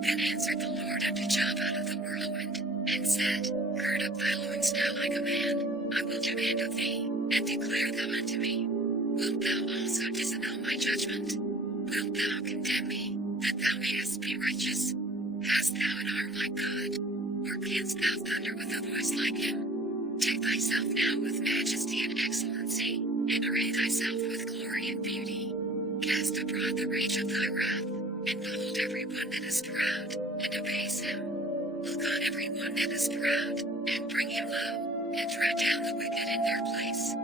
Then answered the Lord unto Job out of the whirlwind, and said, Gird up thy loins now like a man. I will demand of thee, and declare thou unto me. Wilt thou also disannul my judgment? Wilt thou condemn me, that thou mayest be righteous? Hast thou an arm like God? Or canst thou thunder with a voice like him? Take thyself now with majesty and excellency, and array thyself with glory and beauty. Cast abroad the rage of thy wrath, and behold every one that is proud, and abase him. Look on every one that is proud, and bring him low, and tread down the wicked in their place.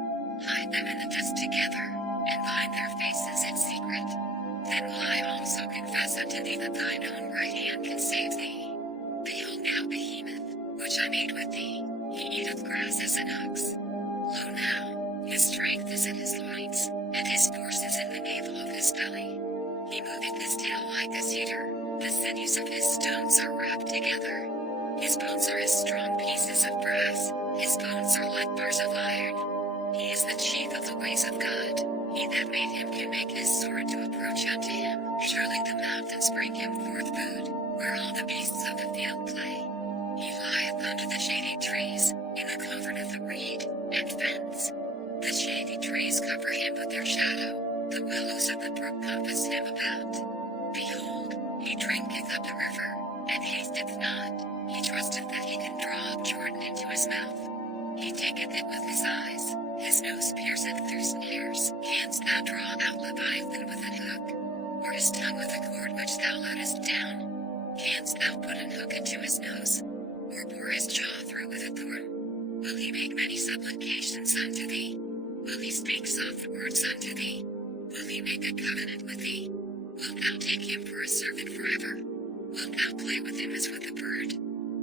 Hide them in the dust together, and bind their faces in secret. Then will I also confess unto thee that thine own right hand can save thee. Behold now Behemoth, which I made with thee, he eateth grass as an ox. Lo now, his strength is in his loins, and his force is in the navel of his belly. He moveth his tail like a cedar, the sinews of his stones are wrapped together. His bones are as strong pieces of brass, his bones are like bars of iron. He is the chief of the ways of God. He that made him can make his sword to approach unto him. Surely the mountains bring him forth food, where all the beasts of the field play. He lieth under the shady trees, in the covert of the reed, and fence. The shady trees cover him with their shadow, the willows of the brook compass him about. Behold, he drinketh of the river, and hasteth not. He trusteth that he can draw up Jordan into his mouth. He taketh it with his eyes, his nose pierceth through snares. Canst thou draw out Leviathan with an hook, or his tongue with a cord which thou loadest down? Canst thou put an hook into his nose, or bore his jaw through with a thorn? Will he make many supplications unto thee? Will he speak soft words unto thee? Will he make a covenant with thee? Wilt thou take him for a servant forever? Wilt thou play with him as with a bird?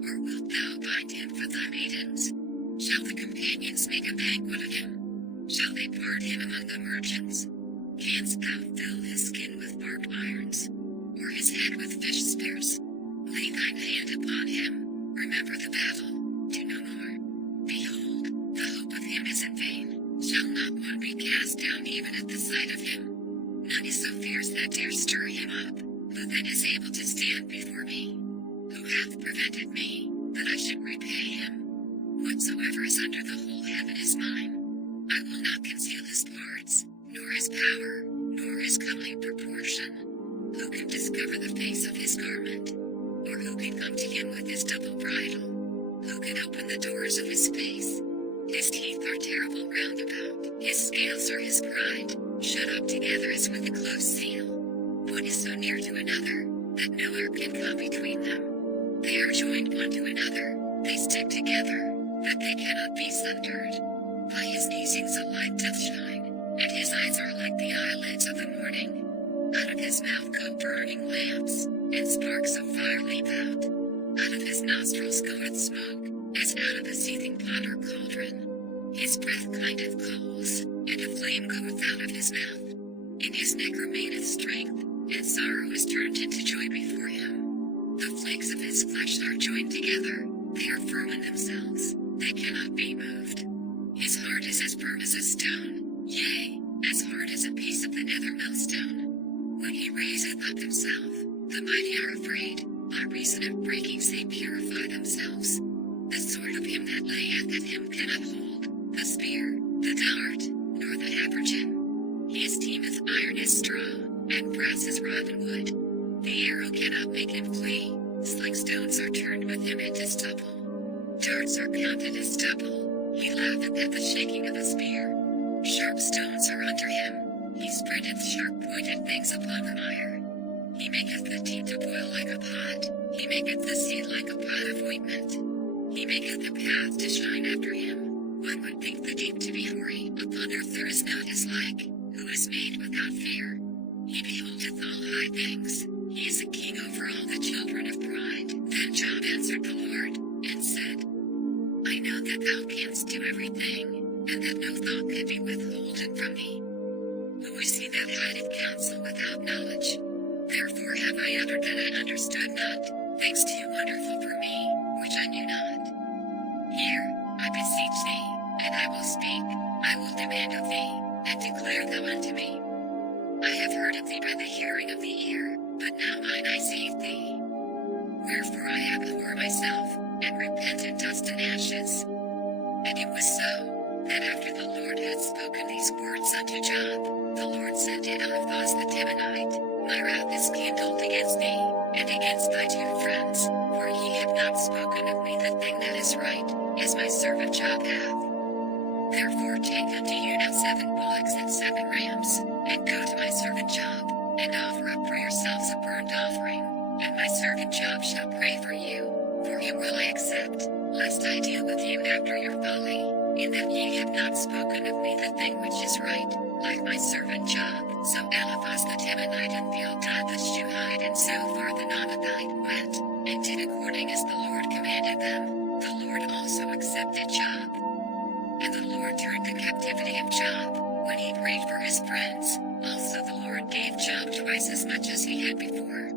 Or wilt thou bind him for thy maidens? Shall the companions make a banquet of him? Shall they part him among the merchants? Canst thou fill his skin with barbed irons, or his head with fish spears? Lay thine hand upon him, remember the battle, do no more. Behold, the hope of him is in vain. Shall not one be cast down even at the sight of him? None is so fierce that dare stir him up. Who then is able to stand before me? Who hath prevented me, that I should repay him? Whatsoever is under the whole heaven is mine. I will not conceal his parts, nor his power, nor his comely proportion. Who can discover the face of his garment? Or who can come to him with his double bridle? Who can open the doors of his face? His teeth are terrible round about. His scales are his pride, shut up together as with a close seal. One is so near to another, that no air can come between them. They are joined one to another, they stick together, that they cannot be sundered. By his musings a light doth shine, and his eyes are like the eyelids of the morning. Out of his mouth go burning lamps, and sparks of fire leap out. Out of his nostrils goeth smoke, as out of a seething pot or cauldron. His breath clingeth coals, and a flame goeth out of his mouth. In his neck remaineth strength, and sorrow is turned into joy before him. The flakes of his flesh are joined together, they are firm in themselves, they cannot be moved. His heart is as firm as a stone, yea, as hard as a piece of the nether millstone. When he raiseth up himself, the mighty are afraid, by reason of breakings they purify themselves. The sword of him that layeth at him cannot hold, the spear, the dart, nor the habergeon. He esteemeth iron as straw, and brass as rotten wood. The arrow cannot make him flee, sling stones are turned with him into stubble. Darts are counted as stubble, he laugheth at the shaking of a spear. Sharp stones are under him, he spreadeth sharp-pointed things upon the mire. He maketh the deep to boil like a pot, he maketh the sea like a pot of ointment. He maketh the path to shine after him. One would think the deep to be hoary, upon earth there is not his like, who is made without fear. He beholdeth all high things, he is a king over all the children of pride. Then Job answered the Lord, and said, I know that thou canst do everything, and that no thought can be withholden from thee. Who is he that hideth counsel without knowledge? Therefore have I uttered that I understood not, things too wonderful for me, which I knew not. Hear, I beseech thee, and I will speak, I will demand of thee, and declare thou unto me. I have heard of thee by the hearing of the ear, but now mine eye seeth thee. Wherefore I abhor myself, and repent in dust and ashes. And it was so, that after the Lord had spoken these words unto Job, the Lord said to Eliphaz the Temanite, My wrath is kindled against thee, and against thy two friends, for ye have not spoken of me the thing that is right, as my servant Job hath. Therefore take unto you now 7 bullocks and 7 rams, and go to my servant Job, and offer up for yourselves a burnt offering, and my servant Job shall pray for you, for him will I accept, lest I deal with you after your folly, in that ye have not spoken of me the thing which is right, like my servant Job. So Eliphaz the Temanite and Bildad the Shuhite and Zophar the Naamathite went, and did according as the Lord commanded them. The Lord also accepted Job. And the Lord turned the captivity of Job, when he prayed for his friends. Also the Lord gave Job twice as much as he had before.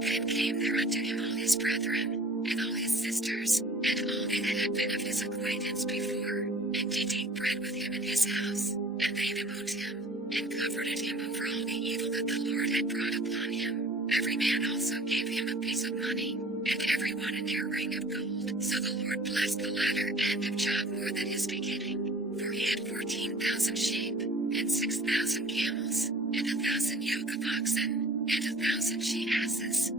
Then came there unto him all his brethren, and all his sisters, and all they that had been of his acquaintance before, and did eat bread with him in his house, and they bemoaned him, and comforted him over all the evil that the Lord had brought upon him. Every man also gave him a piece of money, and every one an earring of gold. So the Lord blessed the latter end of Job more than his beginning, for he had 14,000 sheep, and 6,000 camels, and 1,000 yoke of oxen, and 1,000 she-asses.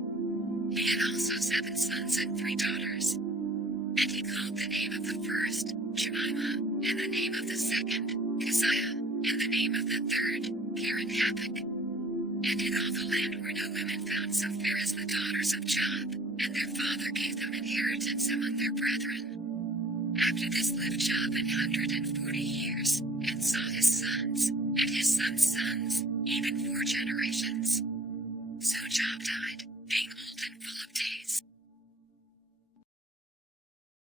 He had also 7 sons and 3 daughters. And he called the name of the first, Jemimah, and the name of the second, Keziah, and the name of the third, Karen-Happuch. And in all the land were no women found so fair as the daughters of Job, and their father gave them inheritance among their brethren. After this lived Job 140 years, and saw his sons, and his sons' sons, even 4 generations. So Job died,